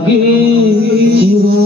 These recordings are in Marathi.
लागे जीवा.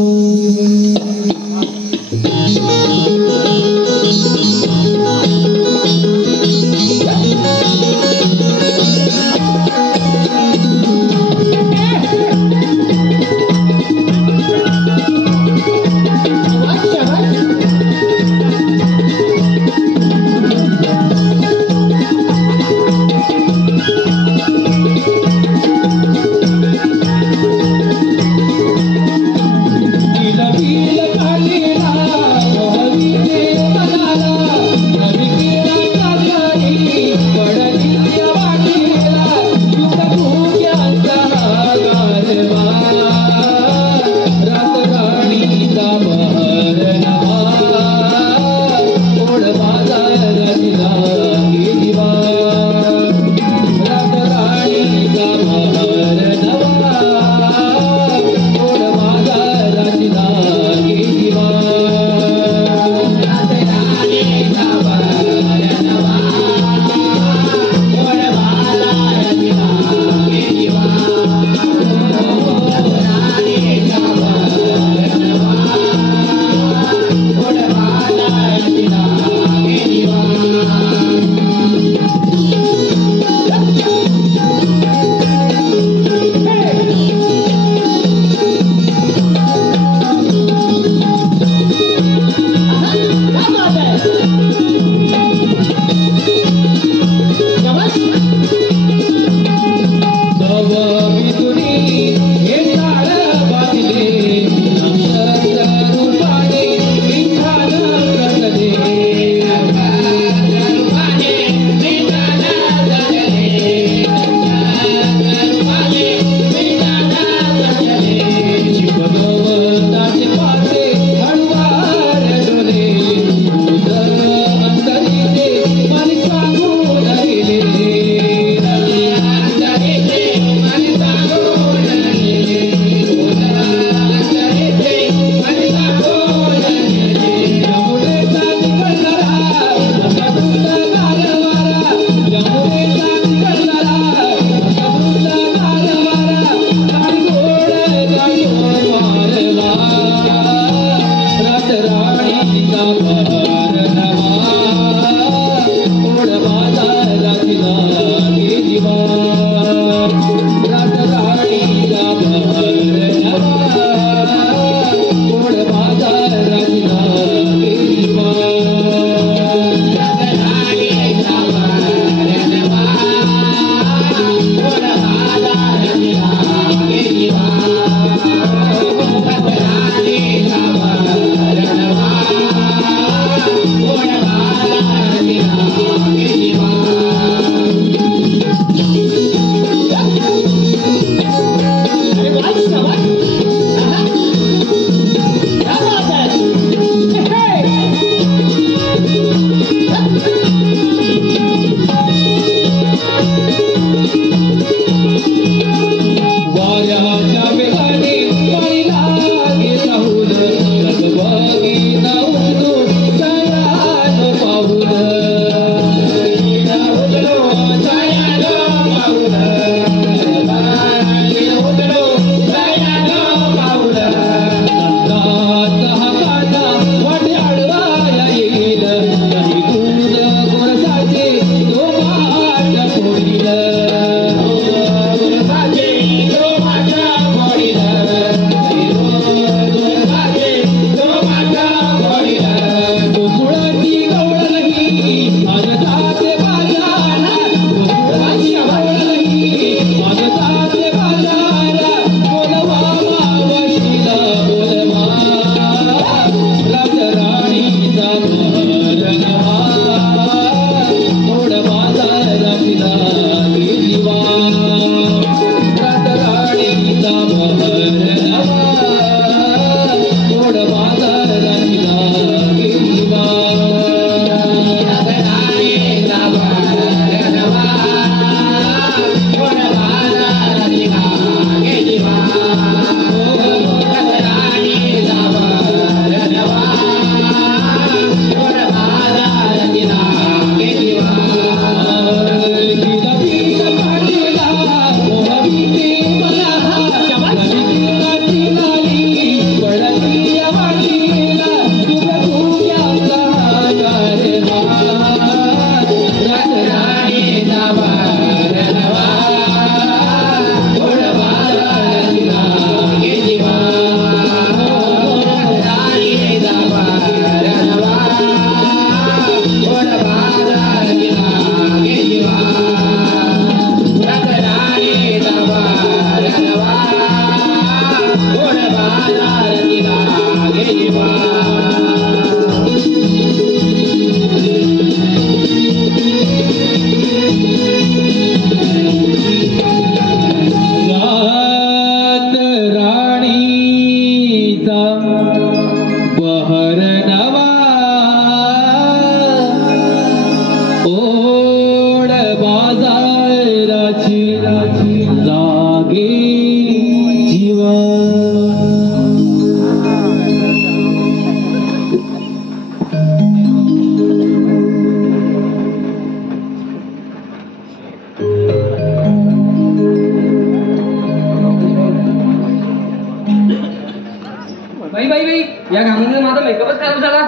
बाई बाई बाई या घामामुळे माझा मेकअपच खराब झाला.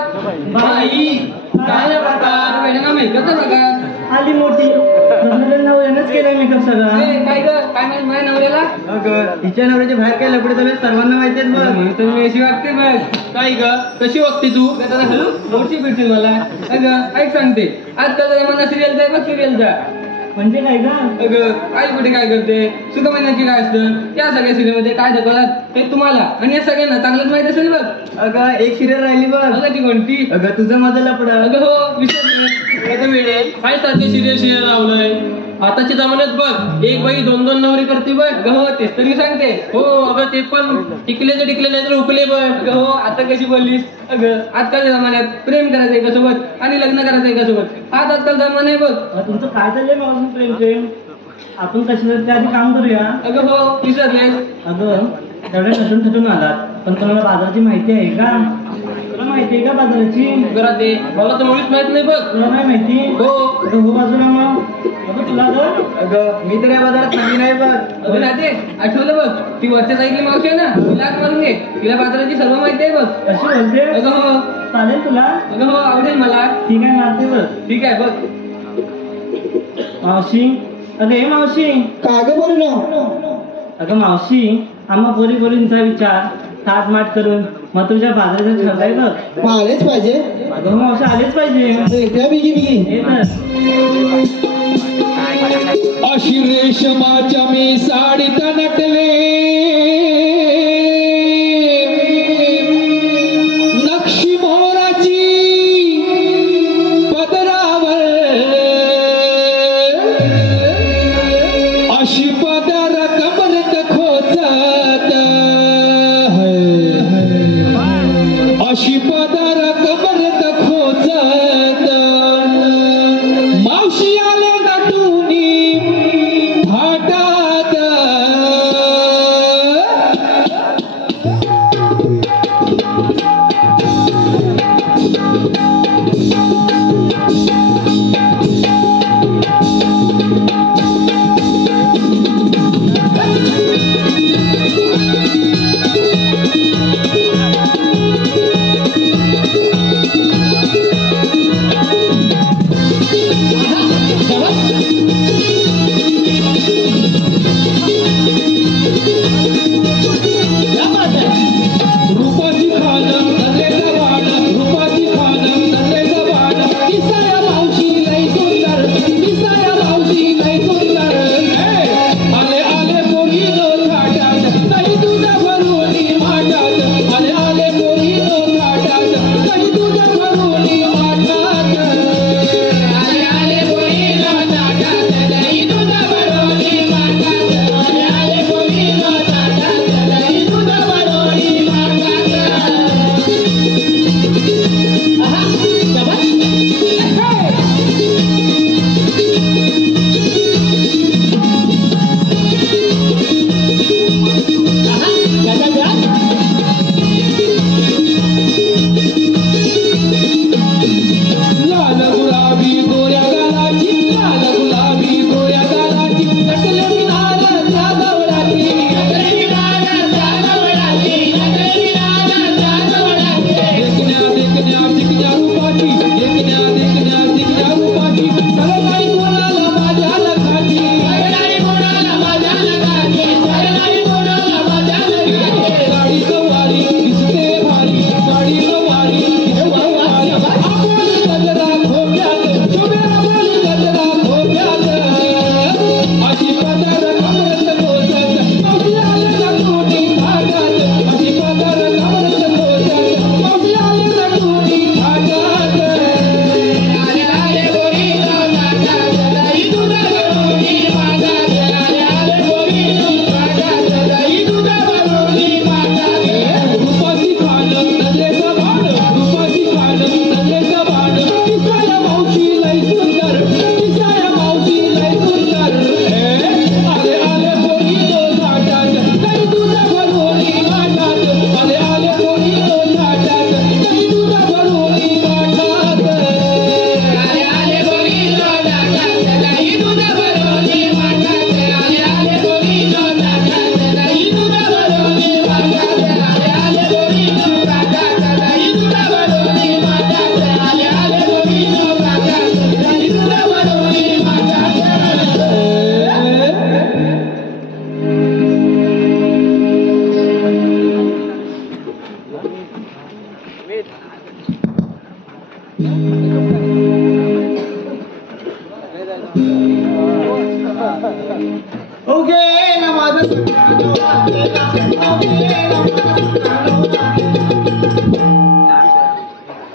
बाई काय प्रकार वेळेला मेकअप नका आली मोठी नवऱ्यानंच केलाय मेकअप सगळा. काय ग काय माहिती माझ्या नवऱ्याला? अगं तिच्या नवऱ्याच्या बाहेर काय लपडे चालू सर्वांना माहिती आहेत बघ. म्हणून तर मी अशी वागते बघ. काय ग कशी वागते तू? हॅलो मोठी भेटतील मला. अगं ऐक सांगते आजकाल जमाना सिरियल जाय बघ सिरियल जा. म्हणजे काय ग? अगं आई कुठे काय करते सुखमहिन्याची काय असतं या सगळ्या सिरियल मध्ये काय दाखवतात हे तुम्हाला आणि या सगळ्यांना चांगलंच माहित असेल बघ. अगं एक सिरियल राहिली बघ. अगं ती कोणती? अगं तुझं माझं लपड. अगं हो विसरले वेळे काय सारखे सिरियल लावलंय आताच्या जमान्यात बघ एक बाई 2-2 नवरे करते बघ. अगं हो तेच तर मी सांगते. हो अगं ते पण टिकले नाही तर उकले बघ. अगं हो आता कशी बोललीस? अगं आजकालच्या जमान्यात प्रेम करायचं एकासोबत आणि लग्न करायचं एकासोबत हाच आजकाल जमाना आहे बघ. तुमचं काय चाललंय मावशी प्रेमचे? आपण कशाला त्या आधी काम करूया. अगं हो विसरले. अगं तेवढ्या नटून थटून आलात पण तुम्हाला बाजाराची माहिती आहे का? तुला माहिती आहे का बाजाराची? करा ते मला तर मुळीच माहित नाही बघ. तुला नाही माहिती? हो अगं हो बाजूला मग. अगं तुला गं? अगं मी तर या बाजारात नवीन आहे बघ. अगं राहते आठवलं बघ ती वरच्या साईडली मावशी आहे ना तिला मारून घे तिला बाजाराची सर्व माहिती आहे बघ. कशी बोलते? अगं हो चालेल तुला? अगं हो आवडेल मला. ठीक आहे मारते बघ. ठीक आहे बघ. मावशी अगं हे मावशी का ग बरं ना? अगं मावशी आम्हा पोरींचा विचार थाटमाट करून मग तुझ्या बाजाराचं ठरलाय बघ. मग आलेच पाहिजे. अगं हो मावशी आलेच पाहिजे. एकदा बिगी बिगी हे तर अशी रेशमाच्या मी साडीत नटले नक्षी मोराची पदरावर अशी पदर कमरत खोचत अशी पदर कमरत खोचत मावशी आल्या नटुनी थाटात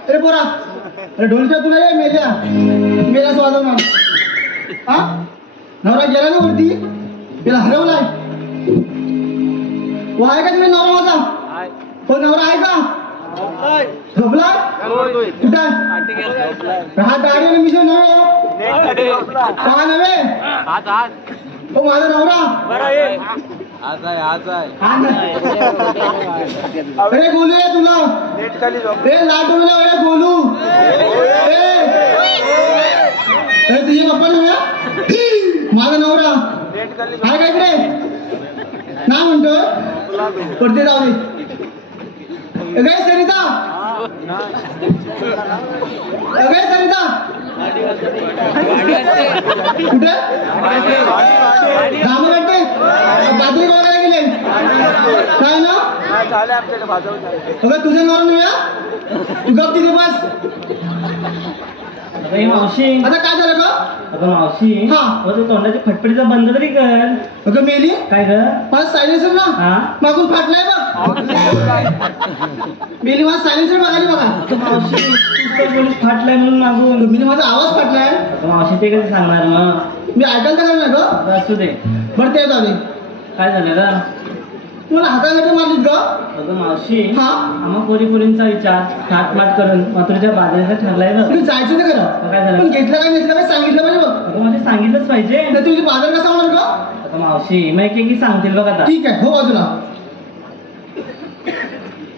अरे पोरा, अरे ढोलच्या तुला ये मेल्या वाजवणार. हा नवरा गेला ना वरती, त्याला हरवलाय. वो आहे का तुम्ही नवरा माझा? हो नवरा आहे का? झोपलाय कुठं? हा दाढी मिशन नव्हे का नव्हे? हो माझा नवरा अरे बोलू या तुला लाटवलं अरे बोलू अरे तुझे पप्पा नव्या माझा नवरा आहे काय रे ना म्हणतोय पडते जाऊ दे काय सरिता अगं सरिता कुठे धाम वाटते बाजरी बघायला गेले काय ना अगं तुझं नवरा नव्या तू गप तिथे बस. अरे मावशी आता काय झालं का? अगं मावशी हा. तू तोंडाची फटफटीचा बंद तरी कर. अगं मेली काय ग? माझा सायलेन्सर ना हा मागून फाटलाय बघ. मेली माझा सायलेन्सर बघायला बघा. अगं मावशी तू तर बोलीस फाटलाय म्हणून मागून. मी माझा आवाज फाटलाय. अगं मावशी ते कधी सांगणार मग? मी ऐकायला तर नाही ग. अगं असू दे. बरं ते जाऊ दे. काय झालं ग? तुम्हाला हाताघाटी मारलीत ग. अगं मावशी हा आम्हा पोरीपोरींचा विचार थाटमाट करून मथुरेच्या बाजाराचा ठरलाय बघ. तुम्ही जायचं ते करा काय झालं? पण घेतलं काय घेतलं काय सांगितलं पाहिजे बघ. अगं मला सांगितलंच पाहिजे. तर तुझी बाजार कसा होणार ग? अगं मावशी मग एक सांगतील बघ आता. ठीक आहे हो बाजूला.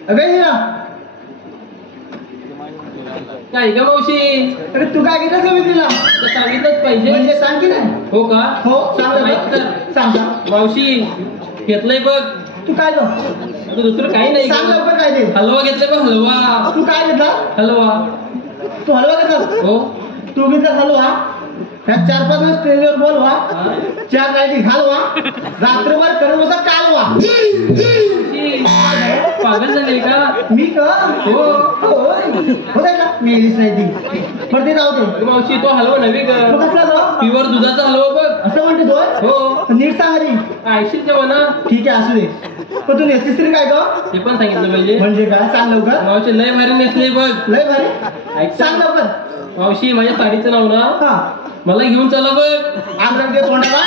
अगं हिरा काय ग मावशी अरे तू काय घेतलं मी तिला तर सांगितलंच पाहिजे. म्हणजे सांग की नाही. हो का? हो सांग ऐक तर. सांग मावशी घेतलंय बघ. तू काय ग आता दुसरं काही नाही सांग ग. लवकर काय ते. हलवा घेतलाय बघ हलवा. तू काय घेतला? हलवा. तू हलवा घेतला? हो तू घेतला हलवा. ह्या 4-5 दिवस स्टेजवर बोलवा. हा? 4 लाईटी घालवा. रात्रभर करत बसा कालवा. मावशी, पागल झाली का? मी का हो. होता का मेलीच नाही ती. बरं ते जाऊ दे. मावशी तो हलवा नव्हे तो ग. कसला तो? प्युअर दुधाचा हलवा बघ. असं म्हणते तो हो नीट सांग आधी. ऐकशील तेव्हा ना. ठीक आहे असू दे. पण तू नेसलीस तरी काय ग? ते पण सांगितलं पाहिजे. म्हणजे काय सांग लवकर. मावशी लय भारी नेसले बघ. लय भारी ऐक सांग लवकर. मावशी माझ्या साडीचं नाव ना हा मला घेऊन चला बघ. आज ते तोंडाला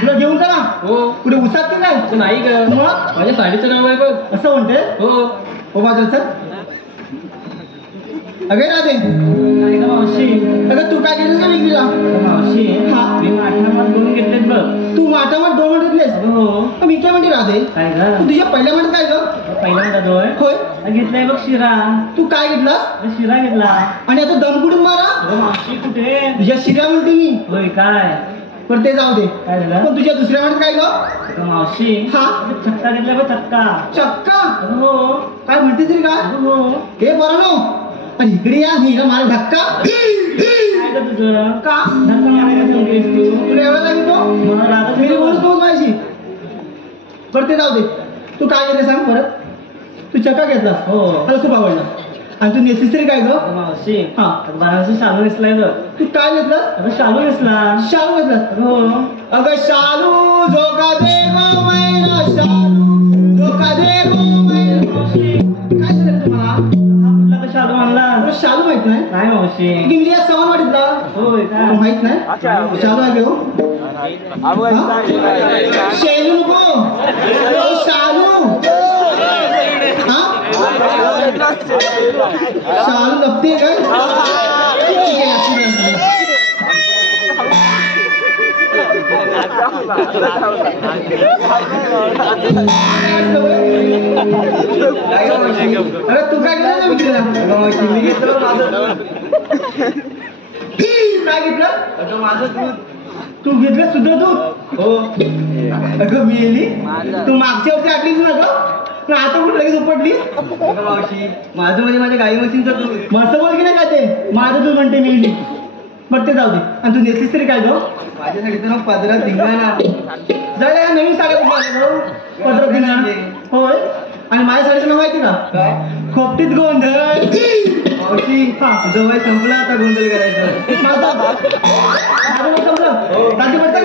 तुला घेऊन जा ना. हो कुठे उसात की काय? असं नाही ग. मग माझ्या साडीचं नाव आहे बघ. असं म्हणते हो हो बाजूला सर. अगे राधे काय ग मावशी? अगं तू काय केलं का विक्रीला? अगं मावशी हा. मी माठामात दोन घेतलेत बघ. तू माटामाट 2 मिनिट घेतलेस. हो मी काय म्हणते राधे काय तू ग? तुझ्या पहिल्या म्हणत काय ग? पहिल्यांदा दोय होय घेतलाय बघ शिरा. तू काय घेतलास? अगं शिरा घेतला. आणि आता दम कुठून मारा? अगं मावशी कुठे? तुझ्या शिऱ्या म्हणते मी. होय काय? पण ते जाऊ दे. काय झालं? पण तुझ्या दुसऱ्या म्हणत काय ग? अगं मावशी हा चक्का घेतलाय बघ चक्का. चक्का अगं हो. काय म्हणते तरी काय? अगं हो. हे बरं नो पण इकडे या हिरा मारा धक्का. काय ग तुझं? का धक्का मारायला सांगतेस तू? तुला एवढं सांगितलं मला राधा मेरी बोलत नव्हत माझी. बरं ते जाऊ दे. तू काय घेतलं सांग परत. तू चक्का घेतला हो. मला खूप आवडला. आणि तू नेसलीस तरी काय ग? अगं मावशी हा बनारसी शालू नेसलाय बघ. तू काय घेतलं? अगं शालू नेसला. शालू घेतलास. हो. अगं शालू झोका दे गो मैना शालू झोका दे गो मैना. मावशी काय झालं तुम्हाला? हा कुठला का शालू आणला? तुला शालू माहित नाही? नाही मावशी. इंडिया सवन वाटतला होय काय? माहित नाही. शालू आहे घेऊ शेलू नको शालू. हा शालू लपते काय? ठीक आहे, असू दे, असू दे. अरे तू काय केलं ना विक्रीला? मी घेतलं माझं. काय घेतलं? माझं दूध. तू घेतलं सुद्धा दूध? हो. अगं मेली तू मागच्या वर्षी आटलीच ना ग ना आता कुठं लगेच उपटली? मावशी माझं म्हणजे माझ्या गाई म्हशींचं दूध. मस्त बोल की नाही काय ते माझं दूध म्हणते मेली. बरं ते जाऊ दे. आणि तू नेसलीस तरी काय ग? माझ्यासाठी तर मग पदरात धिंगाणा झाल्या नवीन साड्या पदरात धिंगाणा. होय आणि माझ्या साडीचं नाव माहिती का? खोपटीत गोंधळ. मावशी तुझं वय संपलं आता गोंधळ करायचं. माझं वय संपलं. राजी पडतं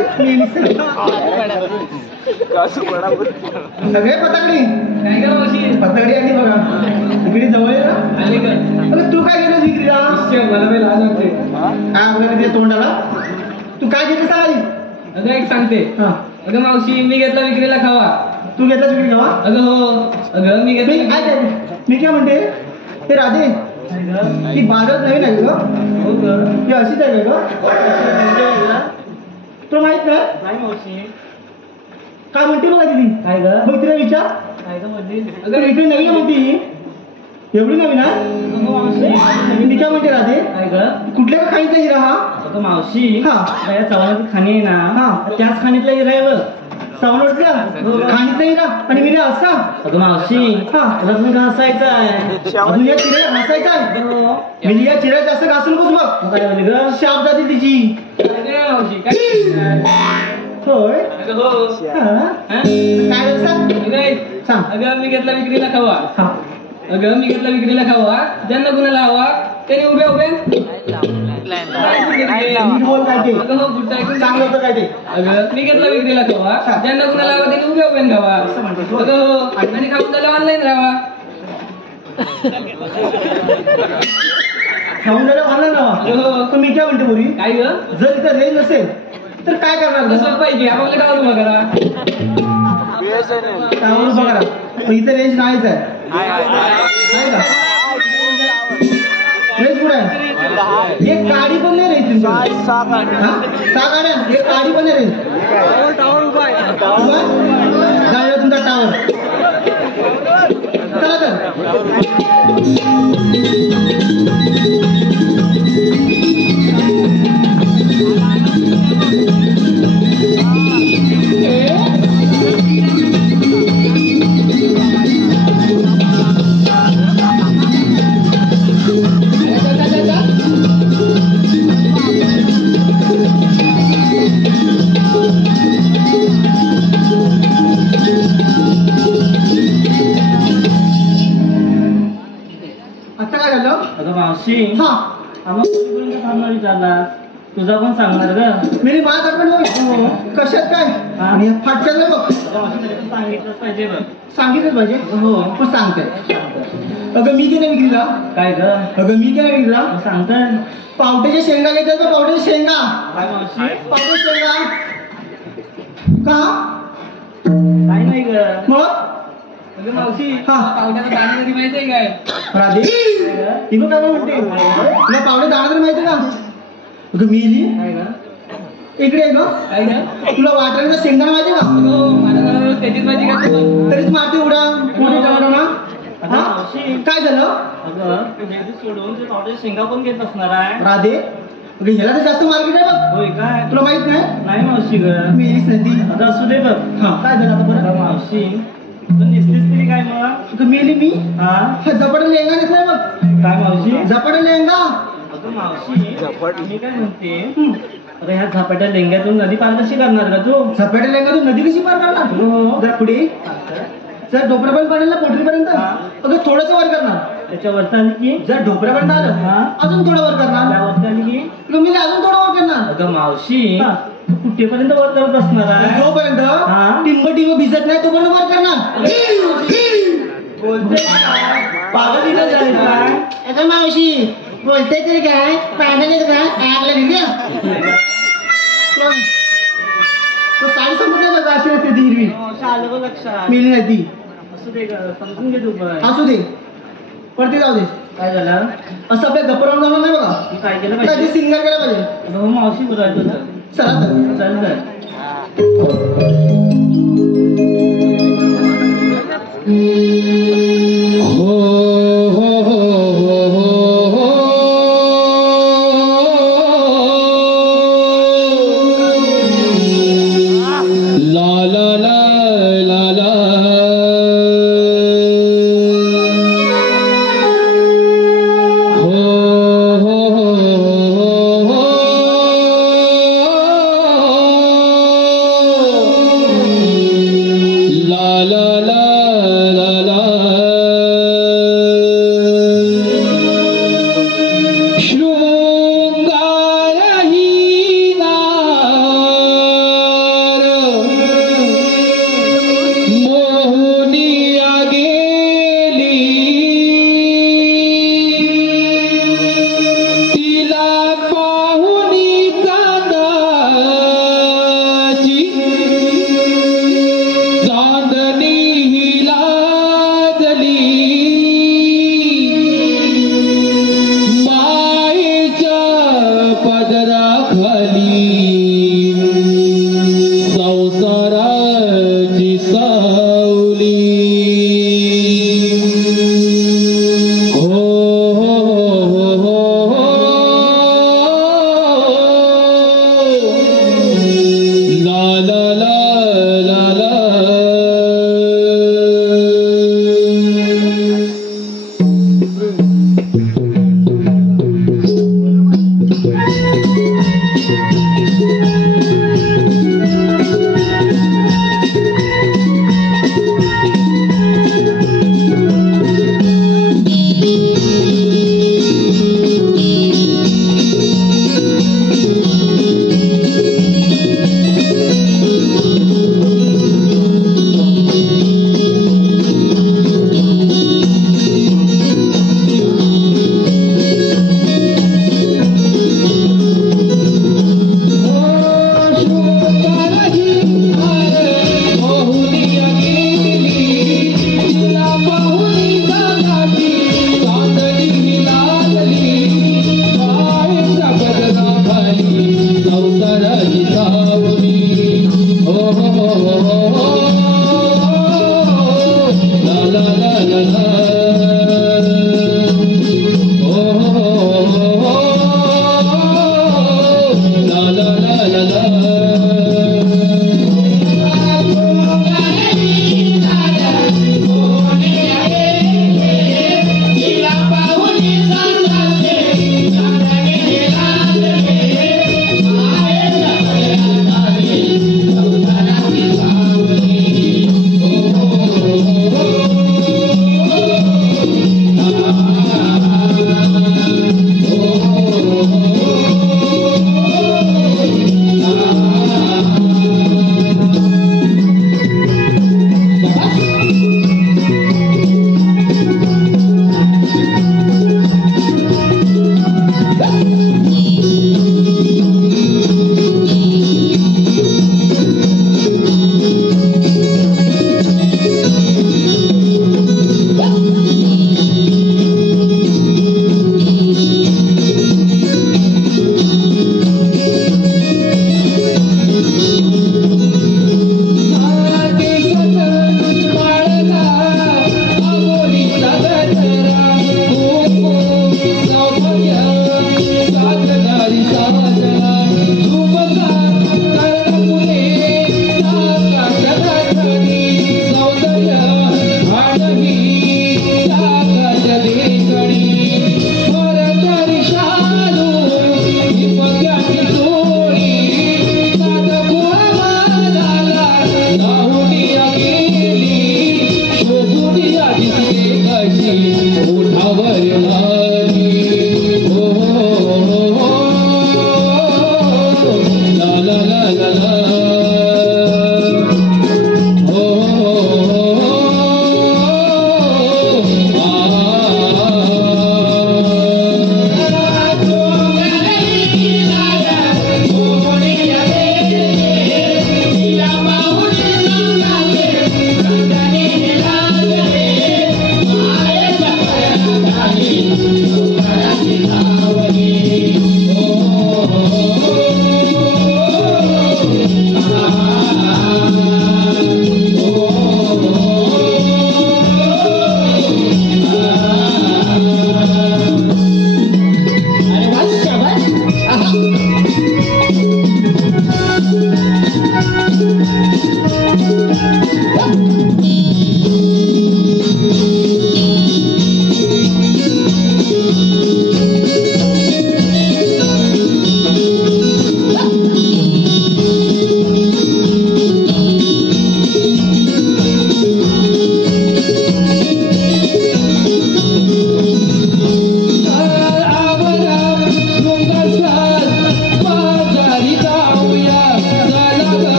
सगळे पताकडी. काय ग मावशी पत्तागडी आली बघा इकडे जवळ आहे ना. आली का अगं तू काय घेतलं विक्रीला? मला काही लाज वाटते. काय वगैरे ते तोंडाला तू काय घेतलं सांग आधी. अगं एक सांगते. हा अगं मावशी मी घेतला विक्रीला खावा. तू घेतला विक्री गावा. अगं हो. अगं मी घेतला मी काय म्हणते ते राधे ही बाजारात नवीन आहे ग. हो ग. ही अशीच आहे ग. तुला माहित नाही काय मावशी काय म्हणते बघा तिथे. काय ग. मग तिला विचार. काय ग म्हणली. अगं इकडे नवीन म्हणते एवढी नवीन आहे. अगं मावशी मी काय म्हणते राधे काय ग. कुठल्या का खाईचा हिरा हा. अगं मावशी हा. या चव्हाणाची खाणी आहे ना. हा. त्याच खाणीतला हिरा आहे बघ. सावनवडचा खाणीतला हिरा आणि मी हसा. अगं मावशी हा. रत्न घासायचा आहे. अजून या चिऱ्या घासायचा आहे. हो. मी या चिऱ्या जास्त घासून बघ बघ. मग काय म्हणली ग. शाप जाते तिची. अगं मावशी काय होय अगं हो. हा. हा? काय झालं सांग. अगं ऐक. सांग. अगं मी घेतला विक्रीला खावा. हा. अगं मी घेतला विक्रीला खावा. ज्यांना कुणाला हवा त्याने उभे उभे नीट बोल काय ते. अगं हो पुढचं ऐकून चांगलं होतं काय ते. अगं मी घेतला विक्रीला खावा. ज्यांना कुणाला हवा त्याने उभे उभे खावा. अगं हो आणि खाऊन झालं ऑनलाईन राहावा. खाऊन झालं म्हणलं अगं ना. हो. तर मी काय म्हणते बोरी काय ग जर इथं रेंज नसेल तर काय करणार कसं पाहिजे आपापल्या टावर उभा करा. त्यावर उभा करा. पण इथं रेंज नाहीच आहे. आहे का रेंज कुठे आहे. एक गाडी पण नाही रेंज तुमची. हा 6 गाड्या एक गाडी पण नाही रेंज. जायला तुमचा टावर. चला तर आता काय झालं. अगं मावशी हा आम्हाला कोणीपर्यंत थांबणार विचारला. तुझा पण सांगणार ग. मी माझ्या आठवण कशात काय हा. आणि फाटच्यात नाही बघ. अगं मावशी तरी पण सांगितलंच पाहिजे बघ. सांगितलंच पाहिजे. हो. पण सांगते. अगं मी की विक्रीला. काय ग. अगं मी काय विक्रीला सांगतात. पावट्याच्या शेंगा घेतात बघ. पावट्याच्या शेंगा. काय मावशी पावट्याच्या शेंगा का काय नाही ग. मग अगं मावशी हा. पावट्याचा दाणे कधी माहिती आहे काय. राधे काय ग. इगो काय म्हणते तुला पावडे दाणा तरी माहिती का. अगं मी इली काय ग. इकडे आहे ग. काय ग तुला वाटाण्याचा शेंगदाणा माहिती का. हो माझ्या घरावर त्याचीच भाजी का तू. तरीच मारते उडा मोठी टमाटो ना. अगं हा मावशी काय झालं. अगं तू हे सोडून ते पावड्याच्या शेंगा पण घेत असणार आहे. राधे अगं ह्याला तर जास्त मार्केट आहे बघ. होय काय. तुला माहित नाही. नाही मावशी ग. मी इलीच नाही ती. आता असू दे बघ. हा काय झालं आता बरं. अगं मावशी तू नेसलीस तरी काय मग. अगं मी इली मी हा झपाट लेंगा दिसलाय बघ. काय मावशी. झपाट लेंगा. अगं मावशी मी काय म्हणते. अरे ह्या झपाट्या लेंग्यातून नदी पार कशी करणार का तू. झपाट लेंगा तू नदी कशी पार करणार. हो. जर पुढे जर डोपऱ्यापर्यंत पडेल ना पोटरीपर्यंत हा. अगं थोडंसं वर करणार. त्याच्यावरती आली की जर डोपऱ्यापर्यंत आलं हा. अजून थोडं वर करणार. त्यावरती आली की अगं मी अजून थोडं वर करणार. अगं मावशी हा. तू कुठेपर्यंत वर करत असणार आहे. जोपर्यंत हा. टिंब भिजत नाही तोपर्यंत वर करणार. बोलते पागल इथं जायचं काय. अगं मावशी बोलते तरी काय पाण्याने काय आगला दिली. तो साडी संपत का अशी असते ती हिरवी. मावशी आलं बघ लक्षात. मिळली नाही ती. असू दे ग. समजून घे तू पण. असू दे वरती जाऊ दे. काय झालं. असं आपल्या गप्पा राहून जाणार नाही बघा. तू काय केलं कधी पाहिजे. सिंगर केला पाहिजे. अगं हो मावशी बोलायचं होतं. चला तर चल तर. हो हो हो हो हो ला ला ला ला ला हो हो हो हो ला ला ला ला ला हो ला ला ला ला ला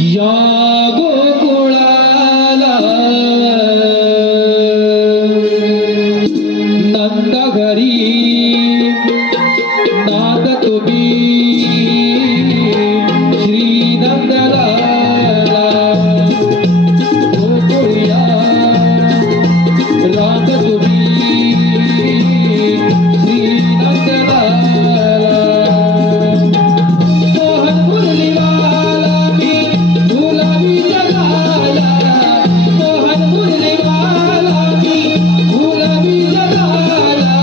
या गोकुळाला नंद घरी नाद तुम्ही श्री नंदलाला गोकुळिया राग तुम्ही श्री नंदलाला मोहन मुरलीवाला मी गुलाबी जगाला मोहन मुरलीवाला मी गुलाबी जगाला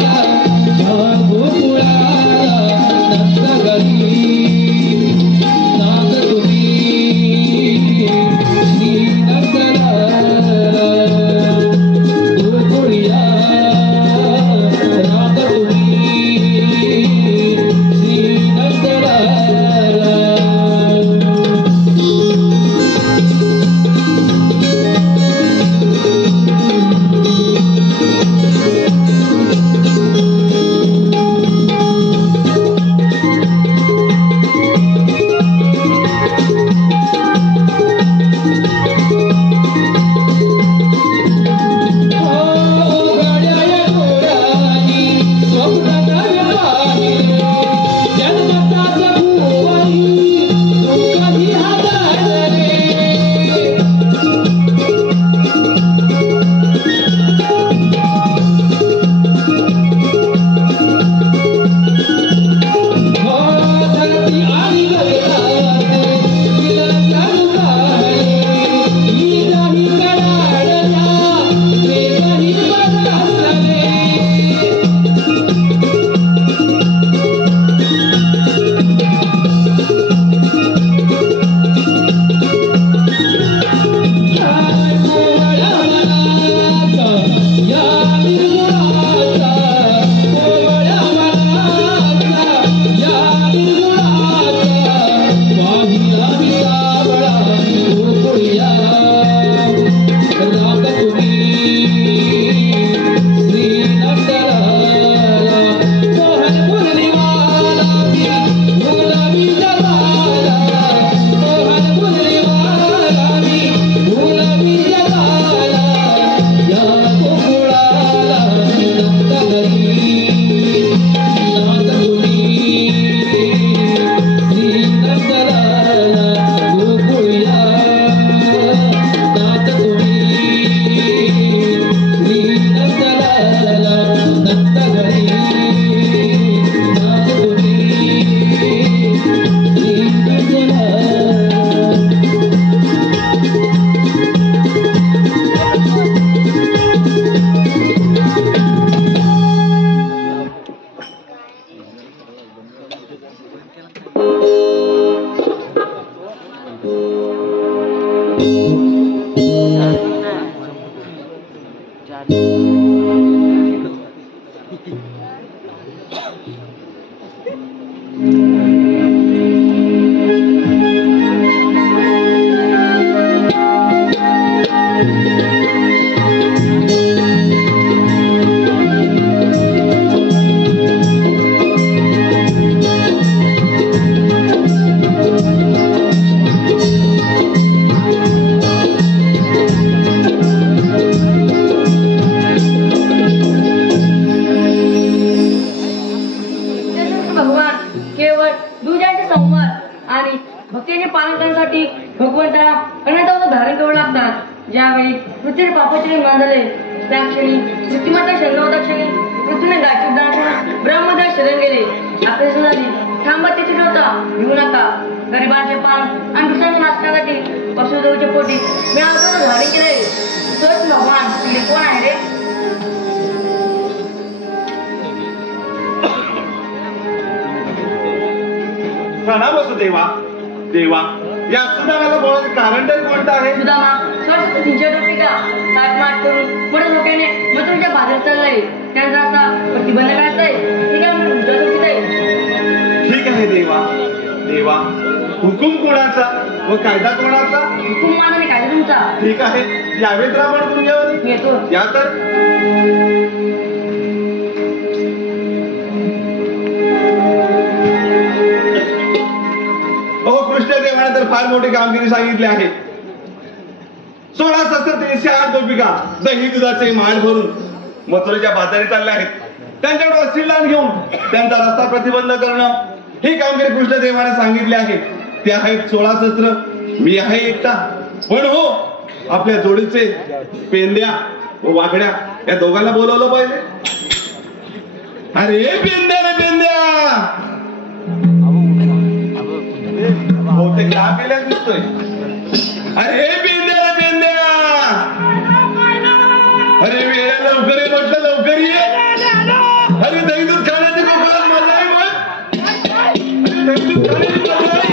या गोकुळाला नंद घरी नाद तुम्ही श्री नंदलाला गोकुळिया राग तुम्ही श्री नंदलाला ज्यावेळी पृथ्वी पापाचे निर्माण झाले त्या क्षणी पृथ्वीमाता शरणवता क्षणी पृथ्वीने गायचूक ब्रह्मदेव शरण गेले. आपली झाली थांबा तिथे ठेवता घेऊ नका. गरिबांचे पान आणि दुसऱ्यांच्या नाचण्यासाठी पशुदेवच्या पोटी मी आजवर धारण केले. तोच भगवान तुझे कोण आहे रे? प्रणाम असो देवा. देवा या सुदामाला बोलायचं कारण तरी कोणतं आहे? सुदामा स्वतः तुमच्या डोक्याला ताटमाट करून मोठ्या लोकांनी मग तुमच्या बाजार चाललाय. त्यांचा असा प्रतिबंध करायचाय. ठीक आहे म्हणून तुमच्या डोक्यात आहे. ठीक आहे देवा. देवा हुकुम कोणाचा व कायदा कोणाचा? हुकुम माझा आणि कायदा तुमचा. ठीक आहे यावेत रावण तुमच्यावर येतो. या तर. हो कृष्ण देवाने तर फार मोठी कामगिरी सांगितली आहे. 16,308 गोपिका दही दुधाचे माठ भरून मथुरेच्या बाजारी चालल्या आहेत. त्यांच्याकडे अश्लीलान घेऊन त्यांचा रस्ता प्रतिबंध करणं ही कामगिरी कृष्णदेवाने सांगितली आहे. ते आहेत 16 शस्त्र, मी आहे एकटा. पण हो, आपल्या जोडीचे पेंद्या व वाकड्या या दोघांना बोलवलं पाहिजे. अरे पेंद्या रे पेंद्या, बहुतेक लाभ गेल्या दिसतोय. अरे पेंद्या रे पेंद्या, अरे वेळा लवकर ये म्हटलं, लवकर ये. अरे दही दूध खाण्याची कोकणात मजा आहे मग. दही दूध खाण्याची मजा आहे.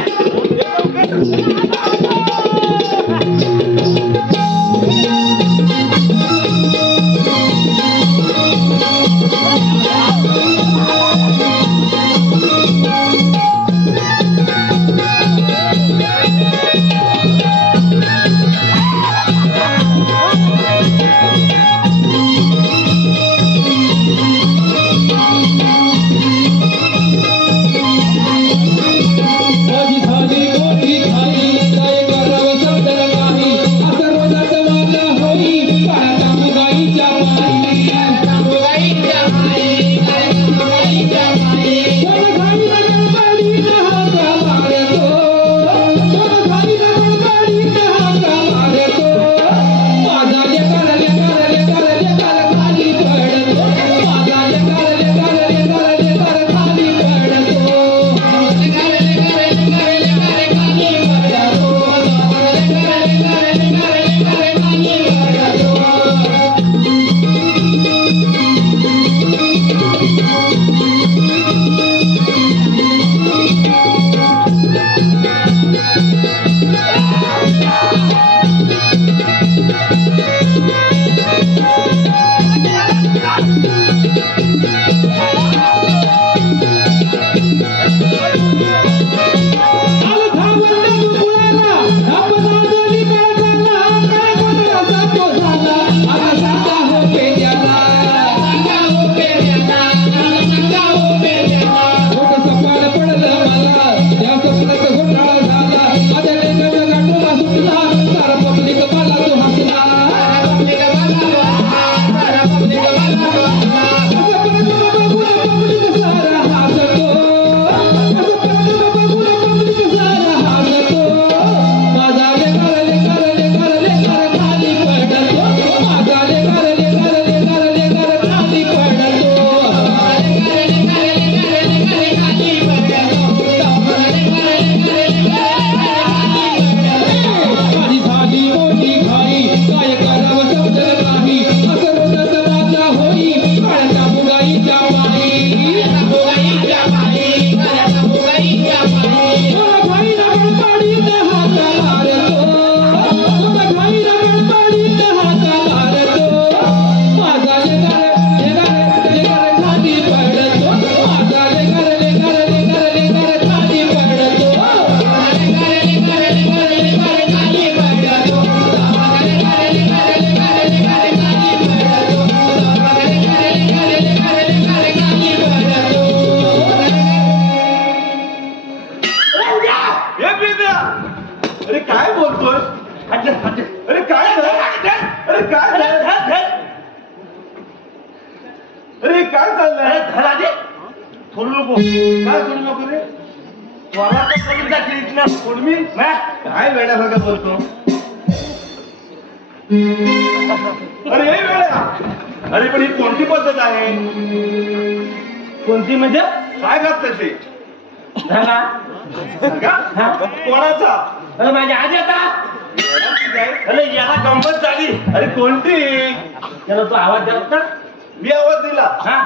काय वेड्यासारखं बोलतो. अरे हे वेड्या, अरे पण ही कोणती पद्धत आहे? कोणती म्हणजे? काय घातलं ते? धागा. कोणाचा? अरे माझ्या आज्याचा. अरे याला गंमत झाली. अरे कोणती? त्याला तो आवाज द्यावा का? मी आवाज दिला. हा,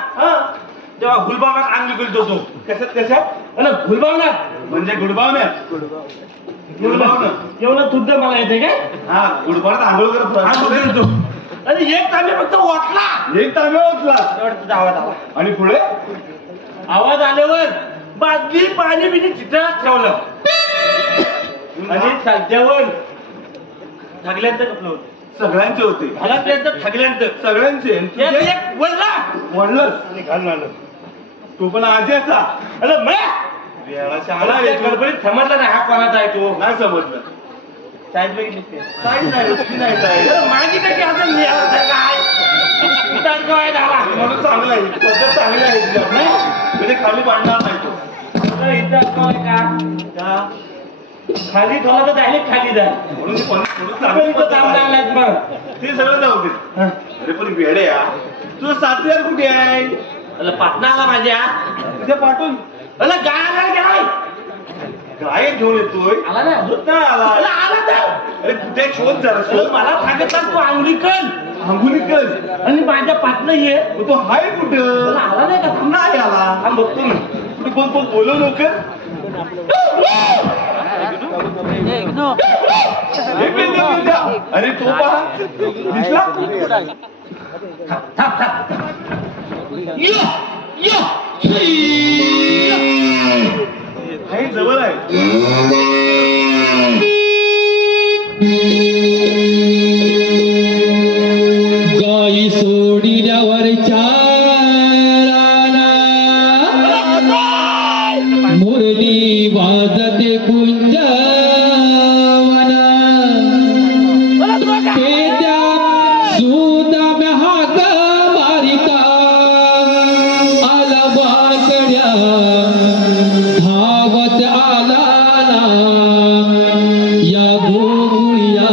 तेव्हा गुलबावण्यात अंग गुलतो तो. कशात? अरे फुलबावण्यात म्हणजे गुडबावण्यात. गुडबावणं एवढं तुझ मला येते काय? हा, गुडबावण्यात आंघोळ करतो. अरे एक तांबे फक्त वाटला. एक तांबे ओतला. तुझा आवाज आला. आणि पुढे आवाज आल्यावर बादली पाणी बिनी चित्रात ठेवलं आणि सध्यावर ठगल्यांचं कपलं होतं. सगळ्यांचे होते. घरातल्यांचं ठगल्यांचं सगळ्यांचे. एक वळला म्हणलंच आणि घालून आलं. तू पण आज्याचा. अरे गडबडीत समजला नाही हा कोणाचा आहे तो. नाही समजलं. साईज बघितली ते. साईज नाही तुझी नाही साईज. माझी कशी असेल मी काय म्हणून चांगलं आहे पद्धत चांगली आहे तुझी. म्हणजे खाली बांधणार नाही तो. खाली थोडा तर डायरेक्ट खाली जा. म्हणून चांगली पद्धत आहे. ते सगळं जाऊ दे. अरे पण वेडे या तुझं 7,000 कुठे आहे? पाटणा आला माझ्या ते पाठवून गाय काय घेऊन येतोय? आला ना दूध नाही आला. आला तर अरे कुठे शोध जरा शोध. मला सांगितलं तू अंगुलीकल अंगुलीकल आणि माझ्या पाटणं ये मग तो हाय कुठं? आला नाही का नाही आला. हा बघतो मी. तू कोण कोण बोलव लवकर. एक मिनिट द्या. अरे तो पहा दिसला. हाय जवळ आहे. गाई सोडिल्यावर चाराना मुरली वाजते कुंजवना पेद्या सुदाम्या हाक मारिता आला वाकड्या धावत आला ना या गोगुळ्या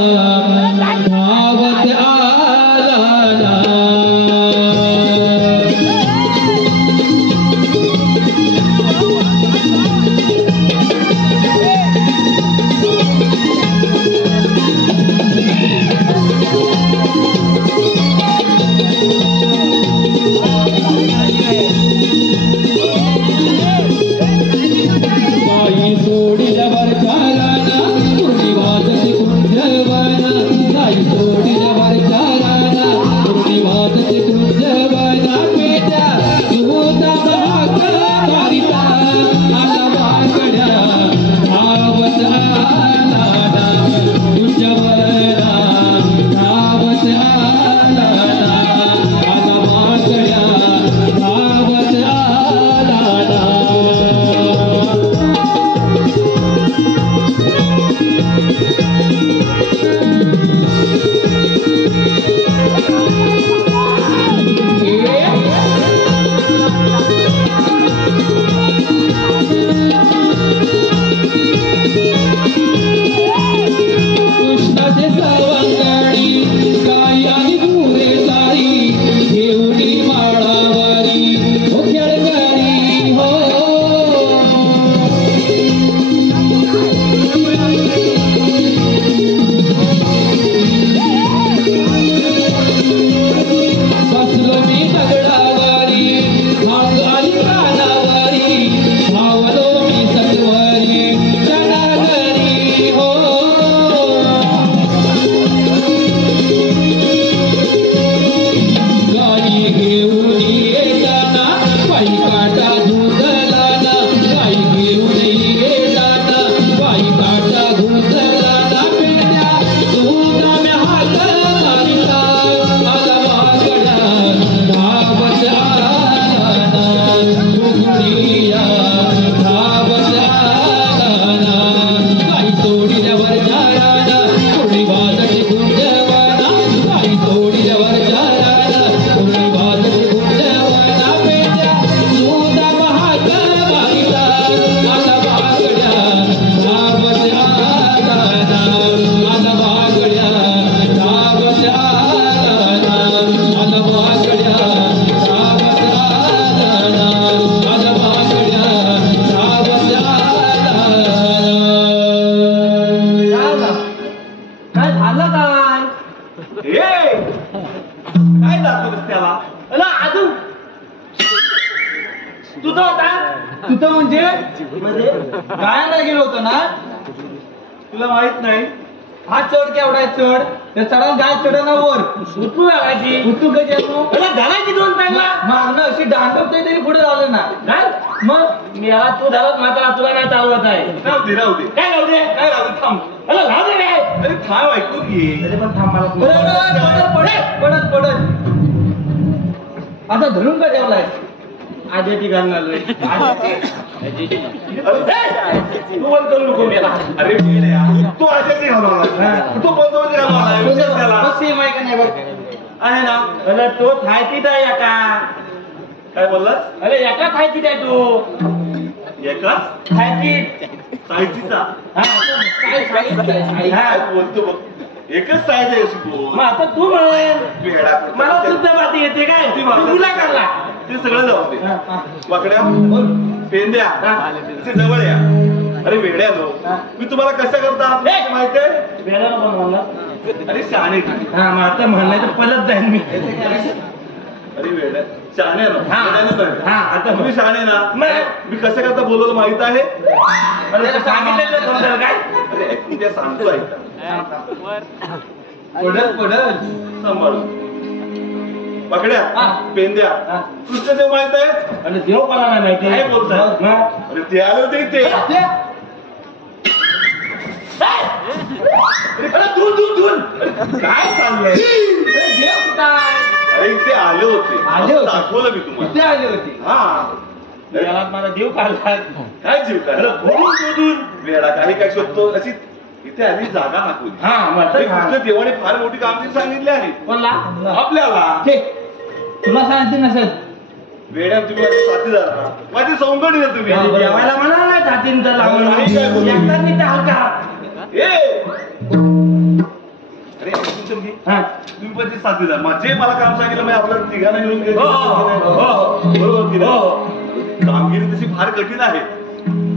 धावत आला ना. गाई सोडिल्यावर चाराना मुरली वाजते कुंजवना गाई सोडिल्यावर चाराना मुरली वाजते कुंजवना पेट्या सुदा भाग मारिता आला वाकड्या धावत आला ना कुंजवना धावत आला ना आला वाकड्या धावत आला ना. कृष्णाचे सवंगडी गाई आणि गुरे सारी घेऊनी माळावारी हो खेळकरी हो. बसलो मी दगडावारी भांग आली कानावारी धावलो मी सत्वरी चणागरी हो. गाई घेऊन येताना बाई काटा धुंदलाना गाई घेऊन येताना बाई काटा धुंदलाना पेट्या सुदाम्या हात मारिता आला वाकड्या धावत आला ना गुगुळिया धावत आला ना. गाई सोडिल्यावर चाराना मुरली वाजते कुंजवना गाई सोडिल्यावर चाराना मुरली वाजते कुंजवना पेट्या सुदा भाग मारिता आला वाकड्या धावत आला ना आला वाकड्या धावत आला ना आला वाकड्या धावत आला ना आला वाकड्या धावत आला ना. काय झालं काय काय दाखवतोस त्याला? अला अजून तुझं होता तुझं म्हणजे गायला गेलो होतो ना. तुला माहित नाही? हा चढ केवढा आहे चढ त्या चढावर गाय चढना वर उठू लागायची तू कधी तू अला घालायची दोन टाइमला मागणं अशी डांगपतोय तरी पुढे झालं ना. काय मग मी याला तू झालाच म्हातारा तुला नाही चालवत आहे. राहू दे राहू दे. काय लावू दे काय राहू दे थांब. अला लावू दे काय अरे थांब ऐकून घे. तरी पण थांब मला पडत पडत आता धरून का ठेवलाय आधी ती घालून आलोय तू बंद करू नको मला. अरे तू अशाच घालवला, तू बंद घालवला सेम आहे का नाही बघ आहे ना. अरे तो थायतीत आहे एका. काय बोललास? अरे एका थायतीत आहे तो. एकाच थायतीत. सायजीचा हा बोलतो बघ. एकच साईज आहे तू. मग आता तू म्हण वेडा. मला सुद्धा बाती येते काय तुला करला ते सगळं जाऊ दे. वाकड्या पेंद्या ते जवळ या. अरे वेड्या लो, मी तुम्हाला कसं करता माहिती आहे? वेळा पण म्हणला. अरे शहाणे. हा मग आता म्हणलं तर पलत जाईन मी. अरे वेड्या शहाणे ना. हा. वेड्यानं तर. हा, आता तुम्ही शहाणे ना. मग? मी कसं करता बोलवलं माहित आहे? अरे सांगितलं समजा काय. अरे ऐकून त्या सांगतो ऐका. सांभाळून पकड्या पेंद्या कृष्णदेव माहित आहे? आणि देव कोणा नाही माहिती. काय बोलताय? अरे ते आले होते ते. अरे दूर काय चाललंय? अरे इथे आले होते. आले होते? दाखवलं मी तुम्हाला. आले होते. हा याला मला देव काढला. काय जीव काय शोधून वेळा काही काय शोधतो अशी इथे आली जागा दाखवली. हा मग कृष्ण देवाने फार मोठी कामगिरी सांगितली आहे कोणला आपल्याला. तुला सांगते नसत वेड्या तुम्ही माझे साथीदार ना. माझी सौंगडी ना तुम्ही. जेवायला म्हणा नाही जातीन तर लावून नाही काय बोलू. एकटा मी तर हलका. अरे ऐकून तर घे. हा तुम्ही पण ते साथीदार माझे मला काम सांगितलं म्हणजे आपल्याला तिघांना मिळून घे. हो, हो, हो. बरोबर की हो. नाही? कामगिरी तशी फार कठीण आहे.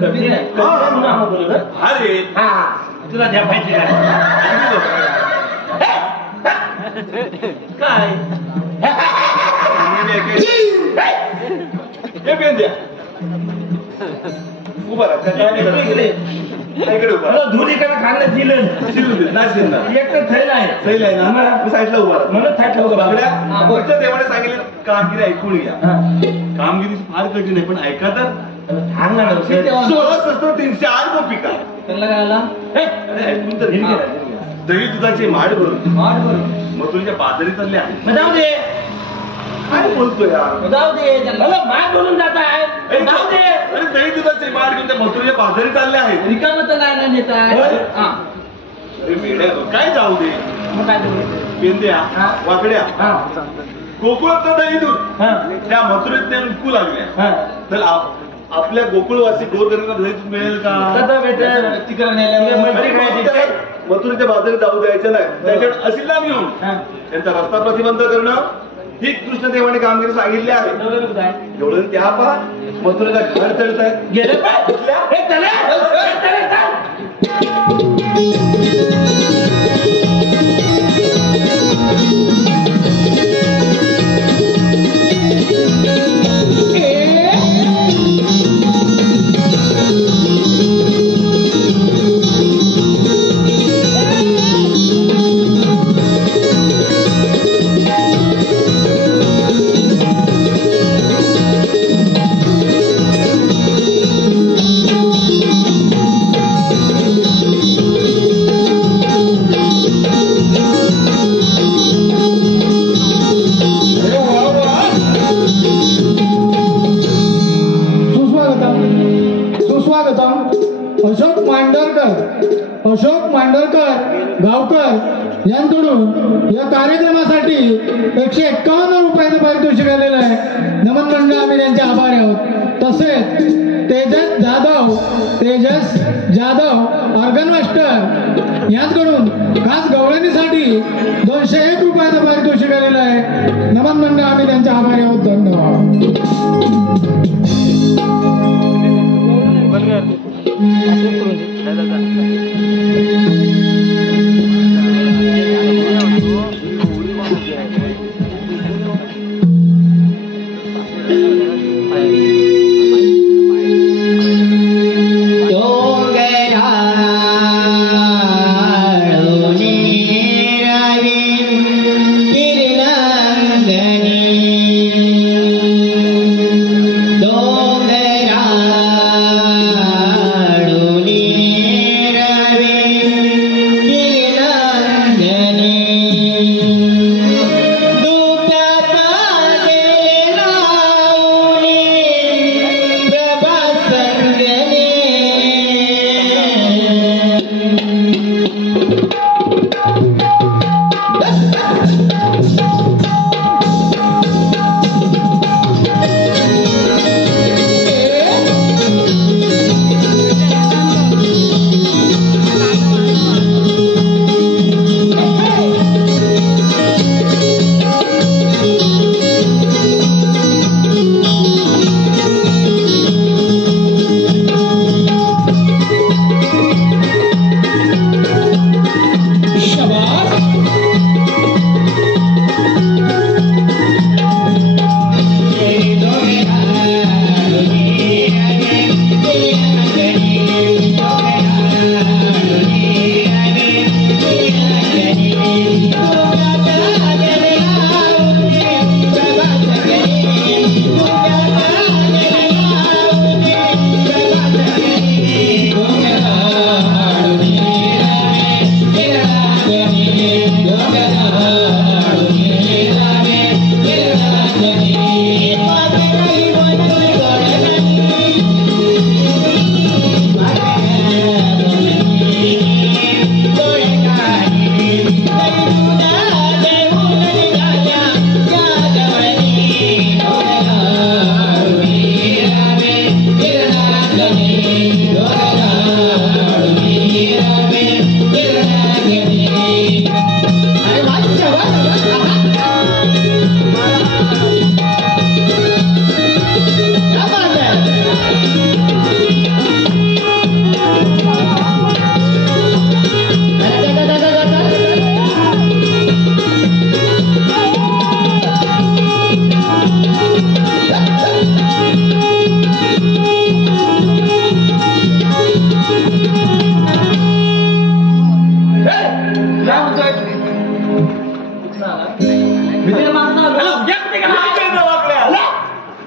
कधी नाही म्हणून आम्हाला बोलवलं. अरे हा तुला द्या पाहिजे काय हे पेंद्या उभा राहा. इकडे उभा राहा. धुलीकडे खाल्लं दिलं शिरून दे. नाही शिरणार. एक तर थैल आहे. सैल आहे ना. तू साईडला उभा राहा. म्हणून थाट ठेवलं बाबड्या कृष्ण देवाने सांगितलं कामगिरी ऐकून घ्या. कामगिरी फार कठीण आहे पण ऐका तर. सांगणार 16 शस्त्र 308 गोपिका. त्यांना काय आला अरे ऐकून तर घे. दही दुधाचे माड भरून मथुरेच्या बाजारी चालले आहे. जाऊ दे काय बोलतोय यार? जाऊ दे मला माग बोलून जात आहे. जाऊ दे अरे दही दुधाचे माड घेऊन त्या मथुरेच्या बाजारी चालले आहेत. रिकामं तर नाही देत आहे. अरे वेड्या काय जाऊ दे. मग काय पेंद्या वाकड्या गोकुळातलं दही दूध हा त्या मथुरेत त्या विकू लागल्या. हा तर आपल्या गोकुळवासी गोरगरिबांना दही दूध मिळेल का? कसं भेटेल तिकडे नेल्यावर मथुरेच्या बाजारी जाऊ द्यायचं नाही. त्याच्यात असिल्ला घेऊन हा त्यांचा रस्ता प्रतिबंध करणं ही कृष्णदेवाने कामगिरी सांगितली आहे. एवढं त्या पहा मथुरेचा घर चढत आहे. गेले अशोक मांडरकर गावकर यांकडून या कार्यक्रमासाठी 151 रुपयाचं पारितोषिक आलेलं आहे. नमन मंडळ आम्ही त्यांचे आभारी आहोत. तसेच तेजस जाधव ऑर्गन मास्टर यांकडून खास गवळणीसाठी 201 रुपयाचं पारितोषिक आलेलं आहे. नमन मंडळ आम्ही त्यांचे आभारी आहोत. धन्यवाद. डोंगरा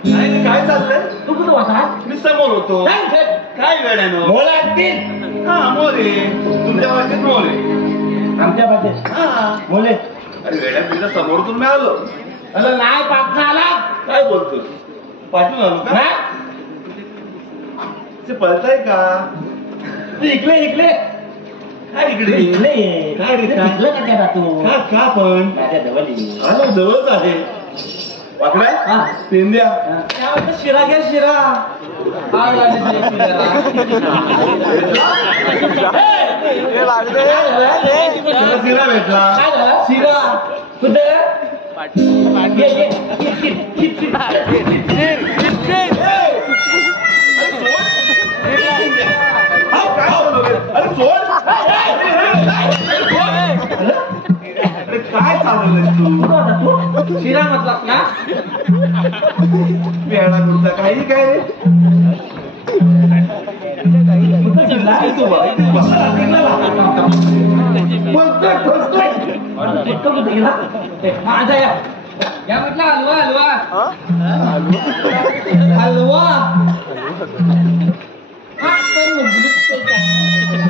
नाही काय चाललंय तू कुठं होता मी समोर होतो काय वेळानं हा मोरे तुमच्या भाषेत मोरे आमच्या भाषेत हा बोले अरे वेळा तुझ्या समोर मी आलो अरे नाही पाठला आला काय बोलतोस पाठवून आलो का ते पळताय का इकडे इकडे काय इकडे इकडे काय रे काय इकडे का त्या तू का पण माझ्या जवळ आलो जवळच आहे वाकडाय पेंद्या शिरा घ्या शिरा शिरा भेटला शिरा कुठे अरे सोड अरे काय चालवलंय तू शिरा म्हटलास ना वेळा तुमचा काही काय रे माझा या म्हटलं हलवा हलवा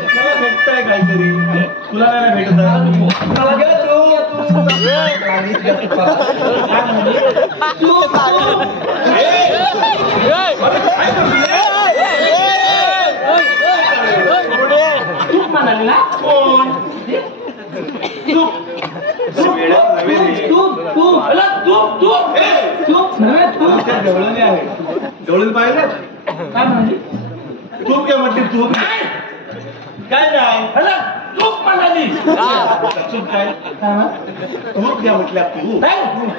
मला भेटताय काहीतरी तुला नाही भेटत तूप म्हणाले ना कोण गवळणी आहे गवळणी पाहिजे काय म्हणाली तूप काय म्हटली तूप काय नाही तूप म्हणाली तूप काय तूप घ्या म्हटल्या तू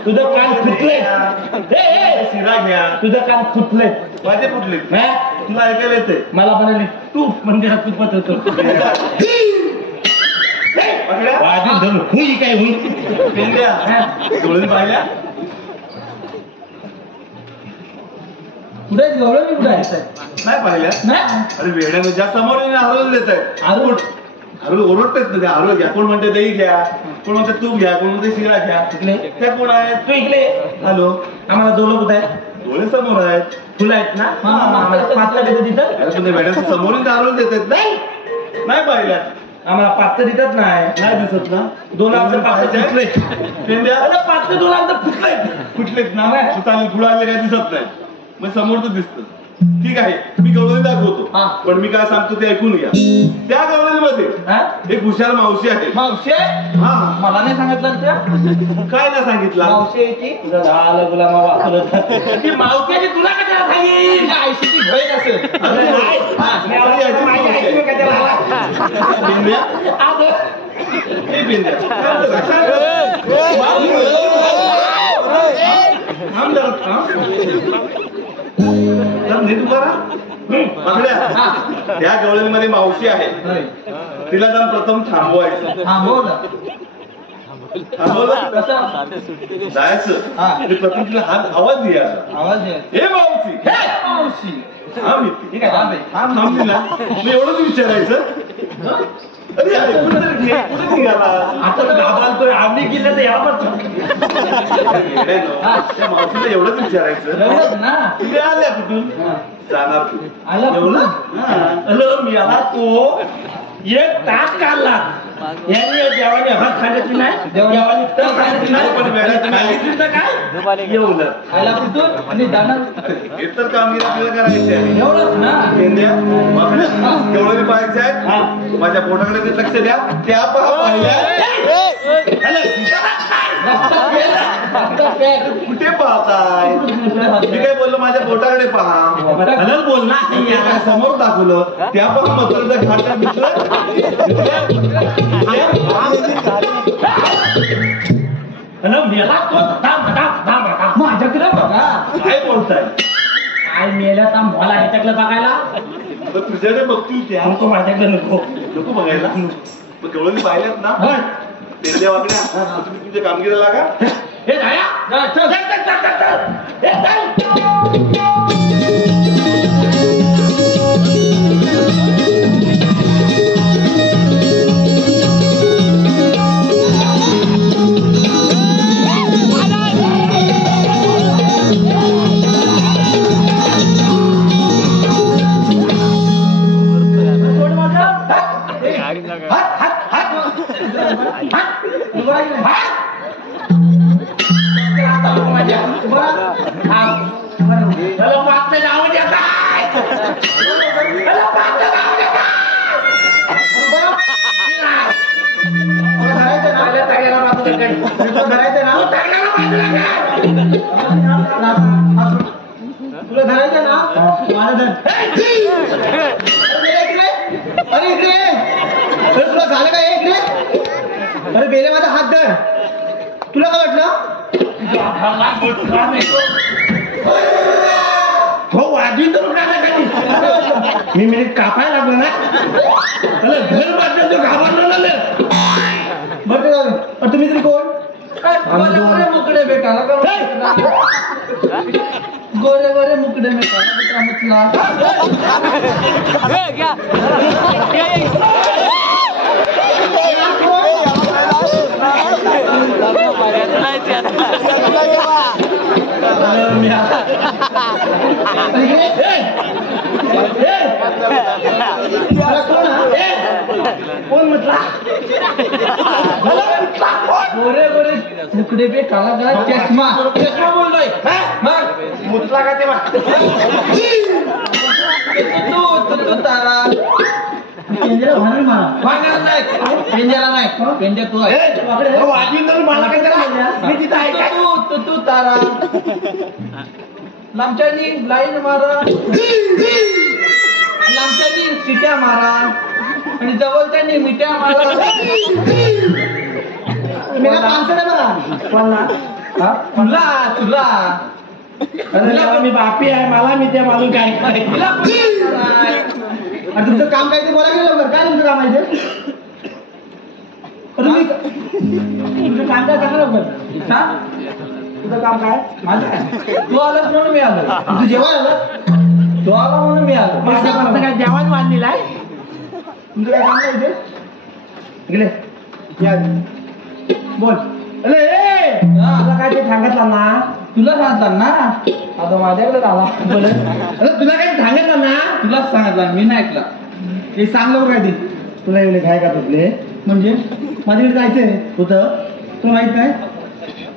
तुझं कान फुटलंय शिरा घ्या तुझं कान फुटलंय माझे कुठले तुला ऐकायला येते मला म्हणाली तूप मंदिरात तुपत होतो हुई काय हुई पेंद्या गवळणी पाहिल्या कुठे गवळण कुठे आहे नाही पाहिल्या नाही अरे वेड्यानं ज्या समोर हरवलं देत आहे हरवलं ओरडतायत ना त्या हरवलं घ्या कोण म्हणते दही घ्या कोण म्हणते तूप घ्या कोण म्हणते शिरा घ्या त्या कोण आहेत तू इकडे हॅलो आम्हाला दोन कुठे आहेत डोळे समोर आहेत फुलं आहेत ना आम्हाला पाच देतात तिथं अरे पण वेड्याचं समोरून हरवलं देत आहेत नाही नाही पाहिल्या आम्हाला पाच दिसत नाही नाही दिसत ना दोन आमचं पाच फुटले पेंद्या पाच दोन आमचं फुटले कुठलेच ना चालेल पुढे आले काय दिसत नाही मग समोरच दिसत ठीक आहे मी गवळणी दाखवतो पण मी काय सांगतो ते ऐकून घ्या त्या गवळणीमध्ये एक हुशार मावशी आहे मावशे हा मला नाही सांगितलं त्या काय नाही सांगितलं मावशी तुझं झालं गुलामा वाचलं ती मावशी तुला कशाला सांगितली आयशीची बहीण असेल पेंद्या हे पेंद्या त्या गवळणीमध्ये मावशी आहे तिला जाऊन प्रथम थांबवायचं थांबवलं जायचं आणि प्रथम तिला हात आवाज द्यायचा हे मावशी थांब तिला मी एवढंच विचारायचं अरे ऐकून तर घे कुठे निघाला आता घाबरतोय आम्ही गेले तर यावर त्या मावशीला एवढंच विचारायचं ना तुम्ही आल्या कुठून जाणार तू आलं मी आला तो एक तास काढला यांनी देवाने हात खाण्याची नाही देवाने तर खाण्याची नाही पण वेळेत काय एवढं आला कुठून आणि जाणार हे तर कामगिरी आपल्याला करायची आहे एवढंच ना पेंद्या तेवढं पाहायचं आहे माझ्या पोटाकडे लक्ष द्या त्या कुठे पाहताय मी काय बोललो माझ्या बोटाकडे पहा बोल ना समोर दाखवलं त्या पहा मथुरेचं घाट माझ्याकडे बघा काय बोलताय काय मेल्या तर मला ह्याच्याकडे बघायला तुझ्याकडे बघतील त्या तो माझ्याकडे नको नको बघायला मग गवळणी पाहिल्यात ना पेंद्या वाकड्या तुम्ही तुमच्या कामगिरीला लागा हे जाया चल त्याला पाच नाव द्या काय त्याला पाच नाव द्या तुला धरायचं ना माझं धर. अरे इकडे अरे तुला झालं काय इकडे. अरे बेले माझा हात धर. तुला काय वाटलं हो वाजवी तर मी मिनिट कापायला लागलो ना घर बांधलं तो घाबरलो ना बरं ते जाऊ दे. तुम्ही तरी कोण मुकडे बेटाला गोरे गोरे मुकडे बेटाला कोण म्हटला गोरे गोरे मुकडे पे काला काला चष्मा चष्मा बोलतोय मग मुतला का तेव्हा तू तारा भांगणार नाही पेंजाला नाही पेंजा तू आहे वाजवी तर मला काय त्याला मी तिथं आहे तू तारा लांबच्यानी लाईन मारा लांबच्यानी सिट्या मारा आणि जवळच्यानी मिट्या मारा तुला तुला मी बापी आहे मला मी त्या मालून काय तुमचं काम काय ते बोला गेलं लवकर. काय तुमचं काम आहे ते तुमचं काम काय सांगा लवकर. तुझं काम काय माझं काय. तू आलास म्हणून मी आलो तू जेवण आलं तू आला म्हणून मी आलो काय जेवण वाढलेलं आहे तुमचं काय काम नाही इथे गेले या बोल. अरे तुला काय ते सांगितलं ना तुला सांगितलं ना आता माझ्याकडे आला बोल अरे तुला काही सांगितलं ना तुलाच सांगितलं मी नाही ऐकला ते सांग लवकर काय ते. तुला एवढे काय का तुझले म्हणजे माझ्याकडे जायचंय कुठं तुला माहित नाही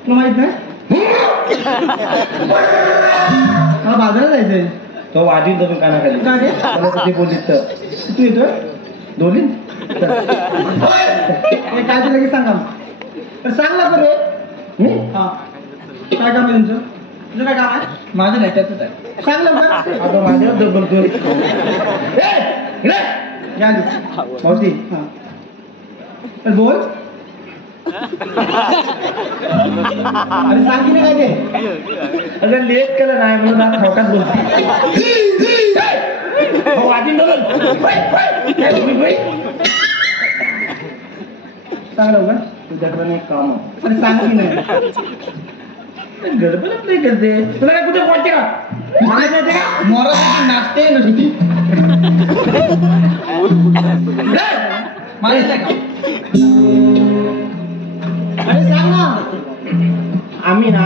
तुला माहित नाही मला बाजारात जायचंय. तो वाजवी तर कानाखाली काय ते? मला तुझे बोलीत तर तू येतोय दोन्ही हे काय ते लगेच सांगा. तर सांग ना रे. हा काय काम आहे तुमचं. तुझं काय काम आहे. माझं नाही त्याच आहे सांग लवकर. आता माझ्यावर बोलतोय या आधी. मावशी हा तर बोल. अरे सांग की नाही काय ते. अगर लेट केलं नाही म्हणून आज ठोकाच बोलतो सांग लवकर. तुझ्याकडे एक काम अरे सांग की नाही. गडबडच नाही करते तुला काय कुठे पडते का मला माहिती का मोरासाठी नाचते नुसती मला नाही का अरे सांग ना. आम्ही ना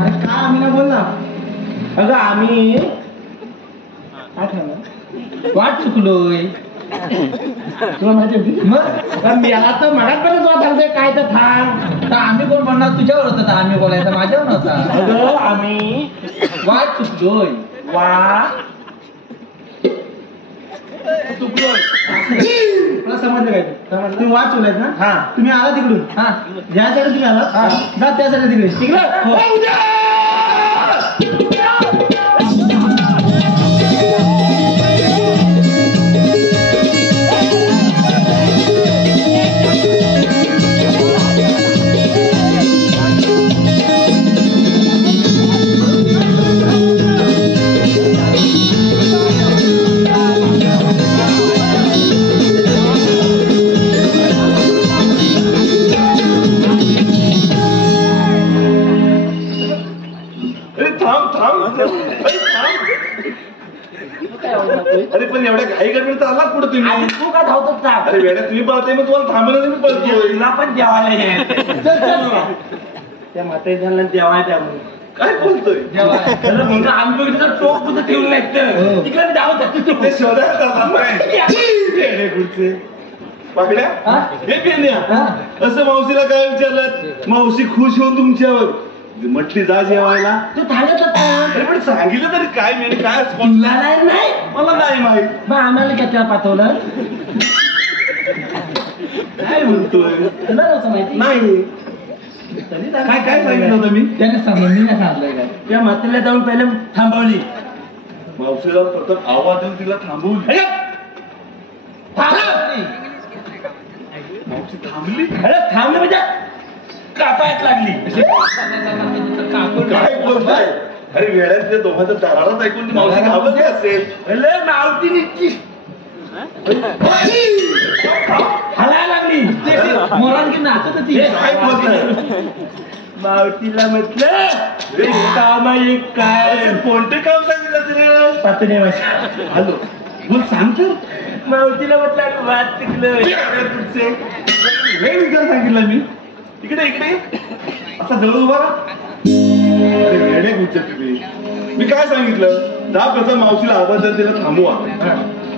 अरे काय आम्ही ना बोल ना. अगं आम्ही काय ठरलं. वाट चुकलोय तुला माहिती होती मग मी याला तर मगातपर्यंत तुला सांगतोय काय तर थांब तर आम्ही कोण म्हणणार तुझ्यावर होता तर आम्ही बोलायचं माझ्यावर नव्हता अगं आम्ही वाट चुकलोय वा मला समजलं काय ते. तुम्ही वाट चोलायत ना. हा तुम्ही आला तिकडून. हा ज्यासाठी तुम्ही आला जा त्यासाठी तिकडे तिकडं अरे पण एवढ्या घाई गडबड चालला पुढे तुम्ही. तू का धावतो का अरे वेड्या तुम्ही पळताय मग तुम्हाला थांबलं मी पळतोय. तुला पण जेवायला यायचं. त्या म्हातारी झाला जेवाय त्यामुळे काय बोलतोय. म्हणून आम्ही बघितलं टोक कुठं ठेवून नाही तिकडे धावत ते शोधायला चालला नाही. वेडे पुढचे. पाकड्या हे पेंद्या असं मावशीला काय विचारलं? मावशी खुश होऊन तुमच्यावर म्हटली जा जेवायला. तू थांबत होता अरे पण सांगितलं तरी काय मी काय तुला नाही मला नाही माहित. मग आम्हाला काय त्याला पाठवलं? काय म्हणतोय? तुला नव्हतं माहिती? नाही काय काय सांगितलं होतं मी? त्याने सांगलं, मी नाही सांगलंय काय. त्या म्हातारीला जाऊन पहिले थांबवली. मावशीला प्रथम आवाज देऊन तिला थांबवली. मावशी थांबली. अरे थांबली म्हणजे कापायत लागली. काय बोलताय? अरे वेळात दोघांचं दारालाच ऐकून ती मावशी घाबरली असेल. अरे मावती निघती हलायला लागली. मोरान की नाचत होती. काय बोलताय? मावतीला म्हटलं काम आहे काय? कोणते काम सांगितलं तिने? पातळी भाषा. हॅलो बोल सांगतो. मावतीला म्हटलं वाद तिकलं. हे विचार सांगितलं मी. इकडे इकडे असा जवळ उभा वेळे गुच्छ तुम्ही. मी काय सांगितलं? जा प्रथम मावशीला आवाज तिला थांबवा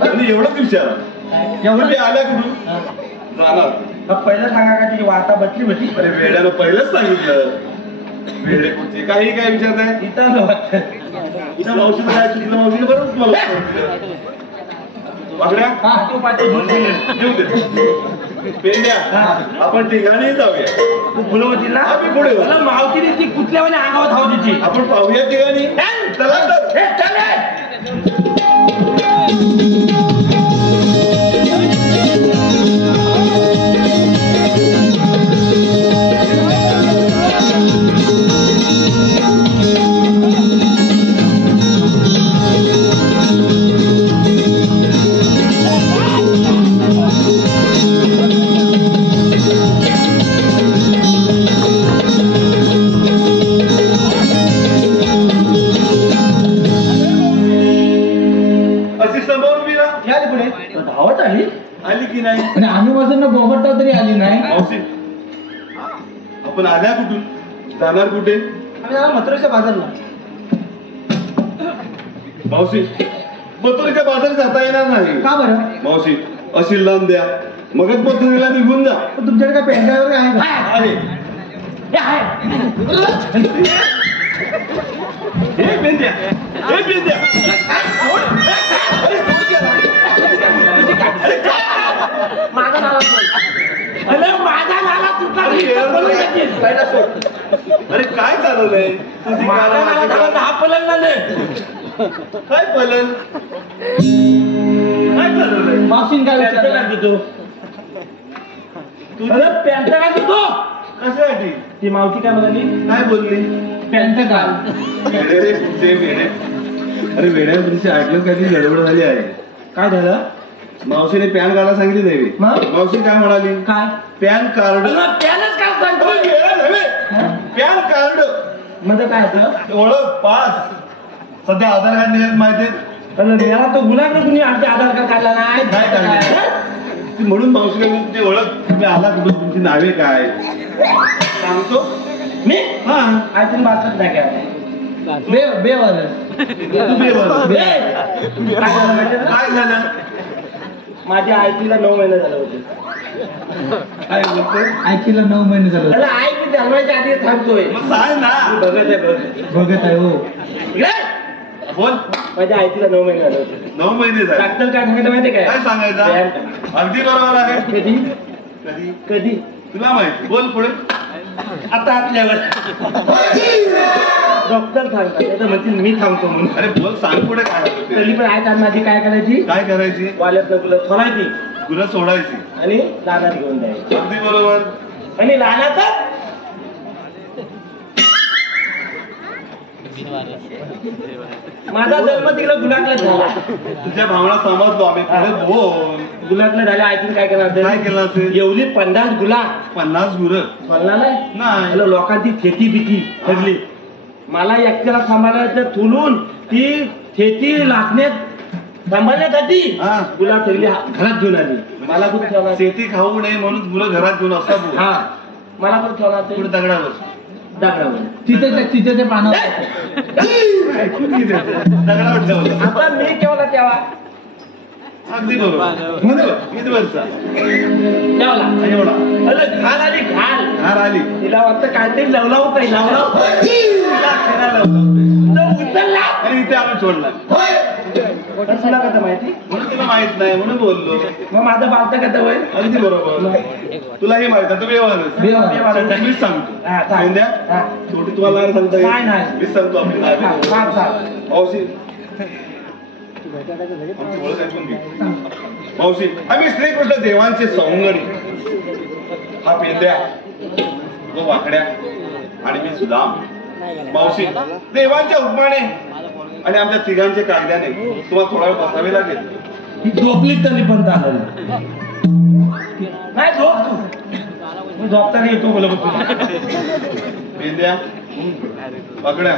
आणि एवढंच विचारा. एवढं ते आल्या कुठून जाणार? पहिलं सांगा का तुझी वार्ता बसली होती? अरे वेड्यानं पहिलंच सांगितलं. वेळे कुठे काही काय विचारताय? इथं मावशीला काय चुकलं? मावशीला बरोबर तुम्हाला वाकड्या तू पाठवून येऊ दे. पेंड्या आपण ठिकाणी जाऊया. तू फुलं होती ना? आम्ही पुढे जाऊ. मला मावतीने ती कुठल्या वेळी अंगावर धाव तिची. आपण पाहूया ठिकाणी. चला तर. हे चले. धावत आली आली की नाही? आणि आजूबाजूला बोबटा तरी आली नाही. मावशी आपण आल्या कुठून? जाणार कुठे? मथुरेच्या बाजारला. मावशी मथुरेच्या बाजारात जाता येणार नाही. का बरं? मावशी अशी लांब द्या मगच मथुरेला निघून जा. तुमच्याकडे काय पेंढा वगैरे आहे का? आहे. हे पेंद्या. हे पेंद्या. माझा नाला अरे माझा नाला तुटला. अरे काय चालवलंय? तुझी माझा नाला हा पलंग झाले. काय पलन? काय चालवलंय? मावशीन काय विचारलं? काय तू अरे पॅन्ट काय तू? कशासाठी? ती मावती काय म्हणाली? काय बोलली? पॅन्ट घाल. वेडे रे तुझे वेडे. अरे वेड्या तुझी ऐकलं काहीतरी गडबड झाली आहे. काय झालं? मावशीने पॅन कार्ड सांगितली नाही. मग? मावशी काय म्हणाली? काय पॅन कार्ड. पॅनच काय सांगतो? पॅन कार्ड म्हणजे काय होतं? ओळख पास. सध्या आधार कार्ड निघत माहिती. मला तो गुलाब तुम्ही आमचे आधार कार्ड काढला नाही. काय काढलं? म्हणून मावशी तुमची ओळख तुम्ही आला कुठून? तुमची नावे काय सांगतो मी? हा आय तुम्ही बातच नाही काय काय झालं? माझ्या आयटीला 9 महिने झाले होते. काय बोलतोय? आयकीला 9 महिने झालं. त्याला आई मी जन्माच्या आधी थांबतोय. मग सांग ना. बघत आहे बघत आहे हो. बोल. माझ्या आयटीला 9 महिने झाले होते. 9 महिने झाले. डॉक्टर काय सांगितलं माहिती काय सांगायचं? अगदी बरोबर आहे. कधी कधी कधी तुला माहिती. बोल पुढे. आता आपल्यावर डॉक्टर सांगतात म्हणतील मी थांबतो म्हणून. अरे बोल सांग पुढे काय होतं ते. तरी पण आय टाइम माझी काय करायची? काय करायची? वाल्यातनं तुला सोडायची तुला सोडायची आणि लहानात घेऊन जायची. अगदी बरोबर. आणि लहानाचा माझा जन्म तिकडे गुलाकला झाला. तुझ्या भावना समजलो आम्ही. पुढे बोल. गुलाकला झाल्या आयथीन काय करणार असेल? काय केलं असेल? एवढी 50 गुलाक 50 गुरं बोलणार नाही. नाही. लोकांची खेती बिती ठरली. मला एकट्याला सांभाळायचं तुलून ती खेती लाटण्यात सांभाळण्यासाठी हा. गुलाब ठेवली घरात घेऊन आली. मला कुठे ठेवणार? शेती खाऊ नये म्हणून गुरं घरात घेऊन असता बोल. हा मला कुठे ठेवणार? पुढे दगडावर दगडावर. तिथे ते पानावर दगडावर ठेवलं. आता मी ठेवला तेव्हा अगदी बरोबर म्हणून किती वर्षा जेवला एवढा अरे घाल आली घाल हार आली तिला वाटतं काहीतरी लवलाव काही लवलाव तिला खेळायला लावलं. तो उचलला आणि इथे आम्ही सोडला तुला कसं माहिती म्हणून तुला माहित नाही म्हणून बोललो. मग माझं बालतं कसं होय अगदी बरोबर तुला हे माहित आहे तू व्यवहार मीच सांगतो हा, सांग. मेंढ्या, हा. छोटी तुम्हाला नाही सांगता येईल. नाही, नाही. मीच सांगतो आपली हा, नावे. सांग, सांग. मावशी आमची ओळख ऐकून घे. मावशी आम्ही श्रीकृष्ण देवांचे सवंगडी हा पेंद्या व वाकड्या आणि मी सुदाम. मावशी देवांच्या हुकमाने आणि आमच्या तिघांच्या कायद्याने तुम्हाला थोडा वेळ बसावे लागेल. ही झोपली तरी पण चालेल नाही झोप तू मी झोपताना येतो बोल पेंद्या वाकड्या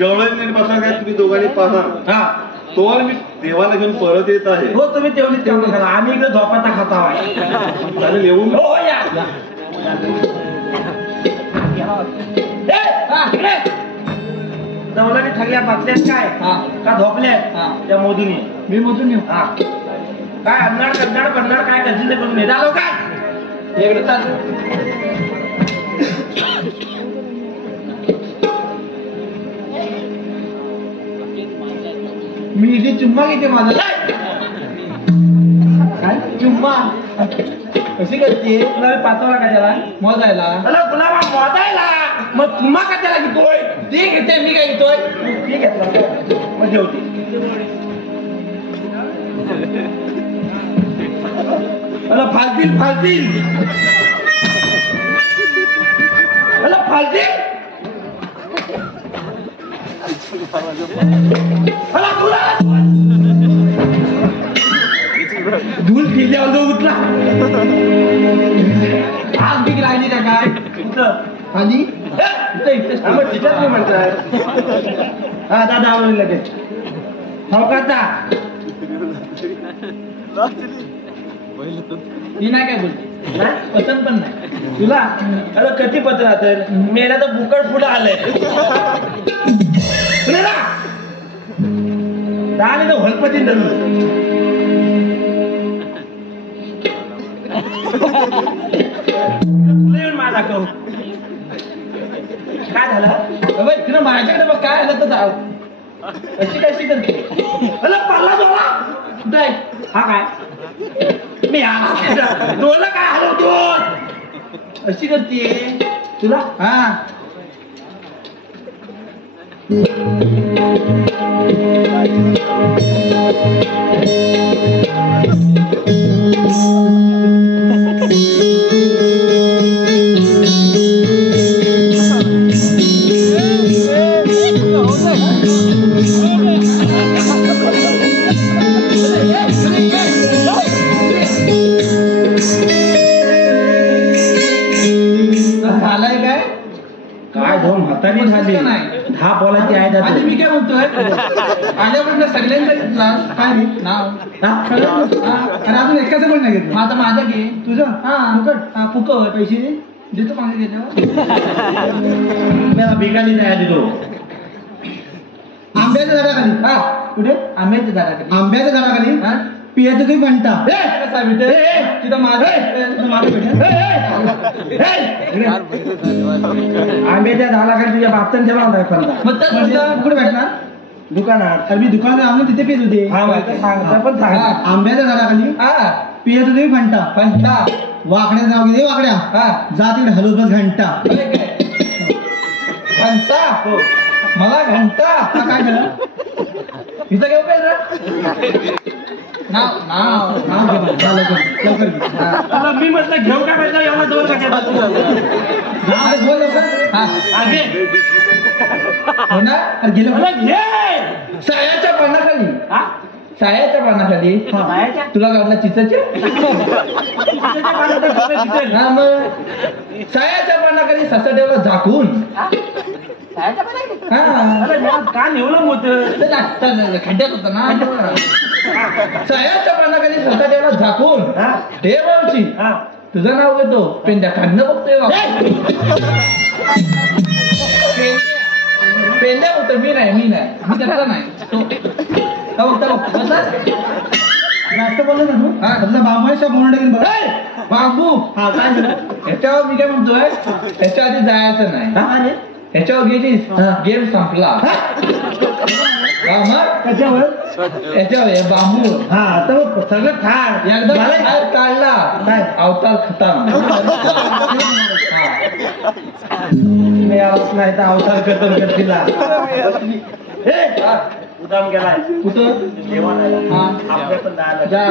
गवळणी बसा काय तुम्ही दोघांनी पाहा. हा तोवर मी देवाला घेऊन परत येत आहे. हो तुम्ही तेवढीच तेवढं करा आम्ही इकडे झोपाचा खाता आहे चालेल येऊ मी. हो या दौलाने ठगल्या बसल्यात काय का झोपल्यात त्या मोदीने मी मोजून येऊ. हा काय अन्नाड कन्नाड कन्नाड काय करशील ते करून झालो काय इकडे चाल मी इथे चुम्मा घेते माझा. काय चुम्मा कशी करते तुला पाचवला का त्याला मोजायला? मला गुलाबा मोदायला मग तुम्हा का त्याला घेतोय ते घेते मी काय घेतोय? ठीक आहे मग जेवते मला फालतील फालतील मला फालतील मला धूल फिरल्यावर जो उठला आज बी राहिली का काय आधी तिच्यात मी म्हणतात हा दादा आवडली लगेच हो का ती नाही काय बोलते पसंत पण नाही तुला अरे कधी पत्र तर मेला तर बुकड पुढं आलंय झाले तर हलपती येऊन माझा कहू काय झालं तिला माझ्याकडे बघ काय आलं तर जाऊ अशी कशी करते अरे पाला जोला कुठं आहे? हा काय मी आला डोलं काय हलवतो अशी करते तुला हा झालंय काय काय दोन हाताने झाली दहा बॉलाची आहे आधी मी काय म्हणतोय आल्यापर्यंत सगळ्यांचा घेतला काय रे नाव आणि अजून एकाचं पण नाही घेतलं आता माझा घे तुझं हा फुकट हा फुकट पैसे देतो माझे घेतो मला बिगाली नाही आली तो आंब्याच्या झाडाखाली हा कुठे आंब्याच्या झाडाखाली आंब्याच्या झाडाखाली हा पियाचं तुम्ही म्हणता कसा भेटेल तिथं माझं आंब्याच्या झाला काय तुझ्या बापतन ठेवा कुठे भेटणार दुकानात अरे मी दुकानात आणून तिथे पेत होते हा सांगता पण सांग आंब्याच्या झाडाखाली हा पियाचं तुम्ही म्हणता घंटा वाकड्या नाव घेते वाकड्या हा जा तिकडे हलवत बस घंटा घंटा हो मला घंटा हा काय झालं तिथं घेऊ काय नाव नाव नाव घे लवकर तुला मी म्हटलं घेऊ का पाहिजे एवढा दोन घे सायाच्या पानाखाली सायाच्या पानाखाली तुला काढला चिचाच्या हा मग सायाच्या पानाखाली ससा ठेवला झाकून का नेवलं होत खड्ड्यात होता ना सायाच्या पानाखाली ससा ठेवला झाकून हे भाऊची तुझं नाव घेतो पेंद्या खाणं बघतोय पेंद्या होतं मी नाही मी त्याचा नाही तो बघता नाश्ता बोललो ना तू आपला बांबूच्या बोर्ड घेऊन बघ बाबू हा काय झालं ह्याच्यावर मी काय म्हणतोय ह्याच्या आधी जायचं नाही अरे ह्याच्यावर गेलीस गेम संपला मग त्याच्यावर ह्याच्यावर हे बांबू हा तर मग सगळं ठार एकदम मला- बाहेर काढला काय? अवतार खतम मी आवाज नाही तर अवतार कथन करतीला उदाम गेलाय कुठं जेवण आहे हा आपल्या पण जायला जा.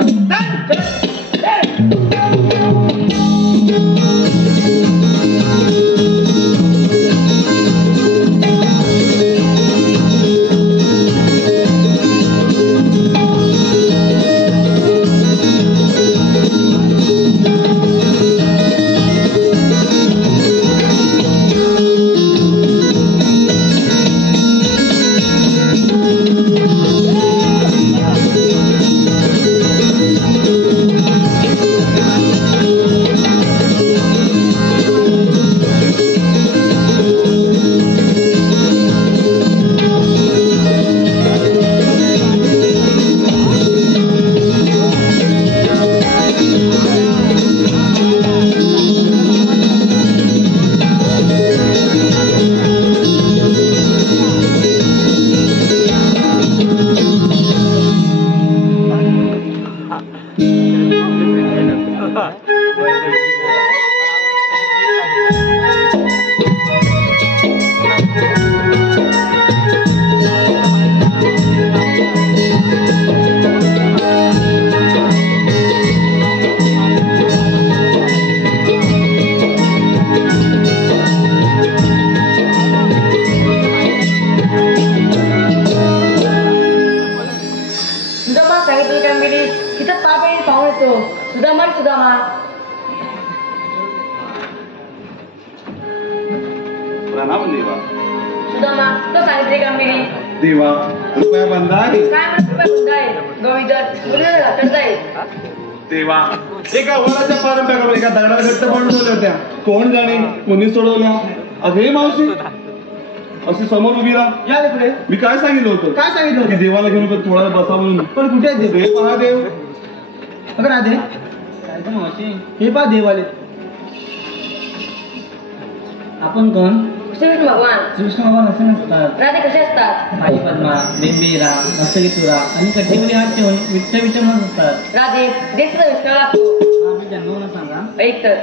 सुदामा सांगितलं कामगिरी तिथं पाप येईल पाहून येतो सुदामा सुदामा प्रणाम देवा. सुदामा तो सांगितले कामगिरी देवा रुपया बंद आहे. काय म्हणत रुपये बंद आहे गोविंदर मुलीला घातच जाईल देवा एका वराच्या पारंब्याकडून एका दगडाला घट्ट बांधून ठेवल्या होत्या. कोण जाणे मुनी सोडवल्या. अगे मावशी अशी समोर उभी राहा. या रे पुढे मी काय सांगितलं होतं काय सांगितलं की होतं? देवाला घेऊन थोडा बसा म्हणून. पण कुठे आहे देव देव महादेव बघ राधे हे पा देव आले आपण कोण कृष्ण भगवान कृष्ण भगवान असे नसतात राधे कसे असतात आई पद्मा बेंबीरा नसगितुरा आणि कठीवरी हात ठेवून विठ्ठ विठ्ठ म्हणत असतात राधे देशाचा विष्णू लागतो आम्ही जन्मवून सांगा ऐक तर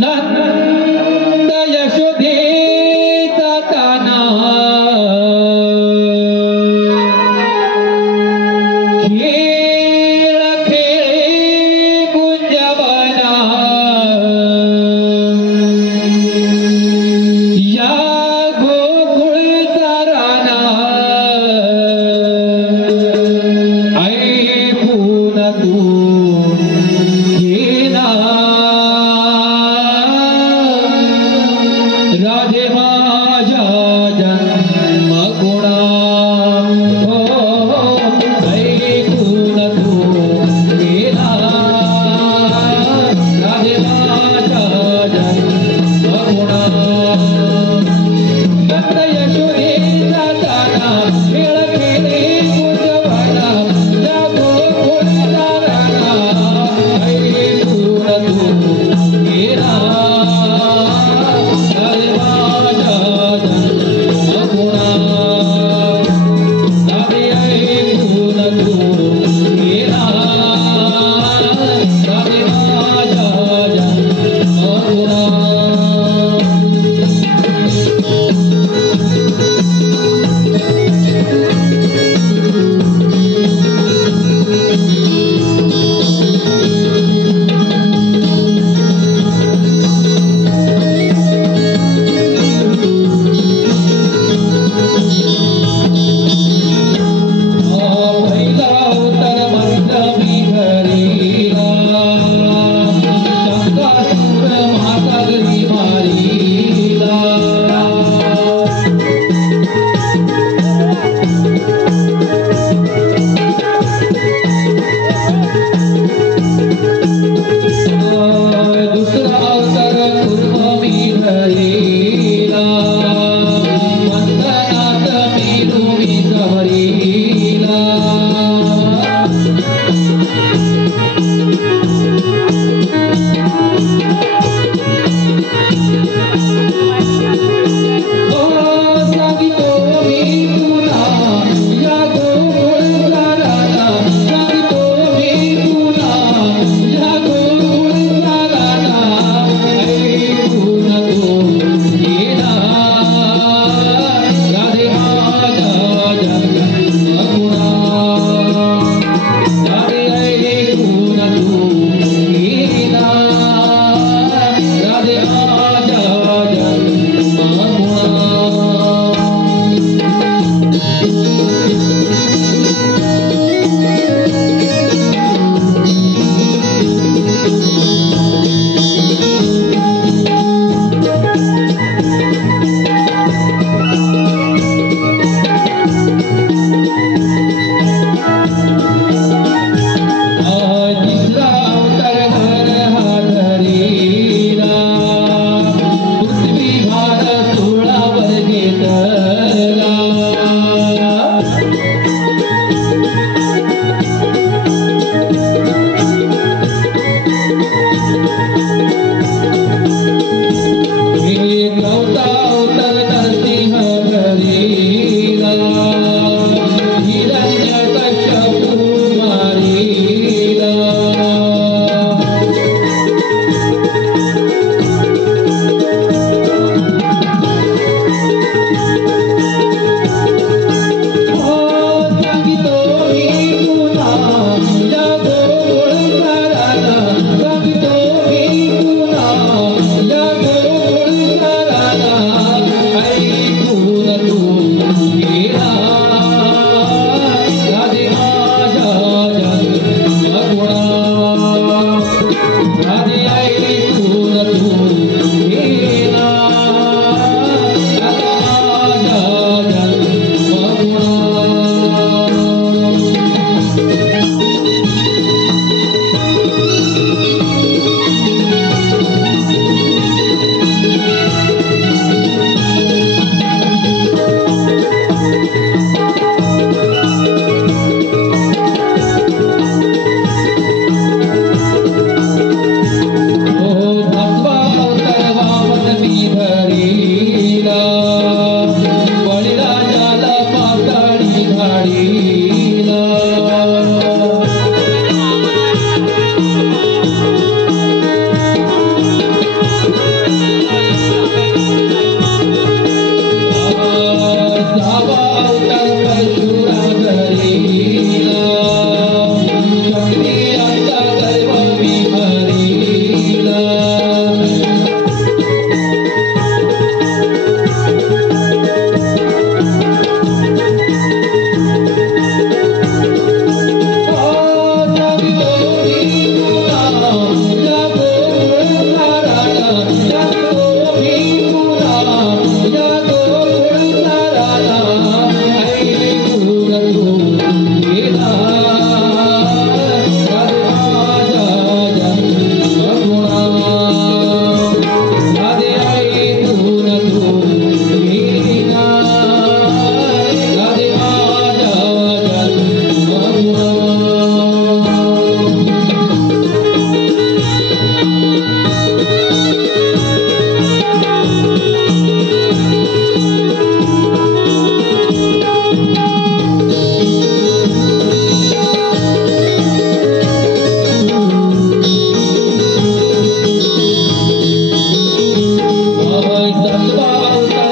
नंद यशोदेचा काना खेळ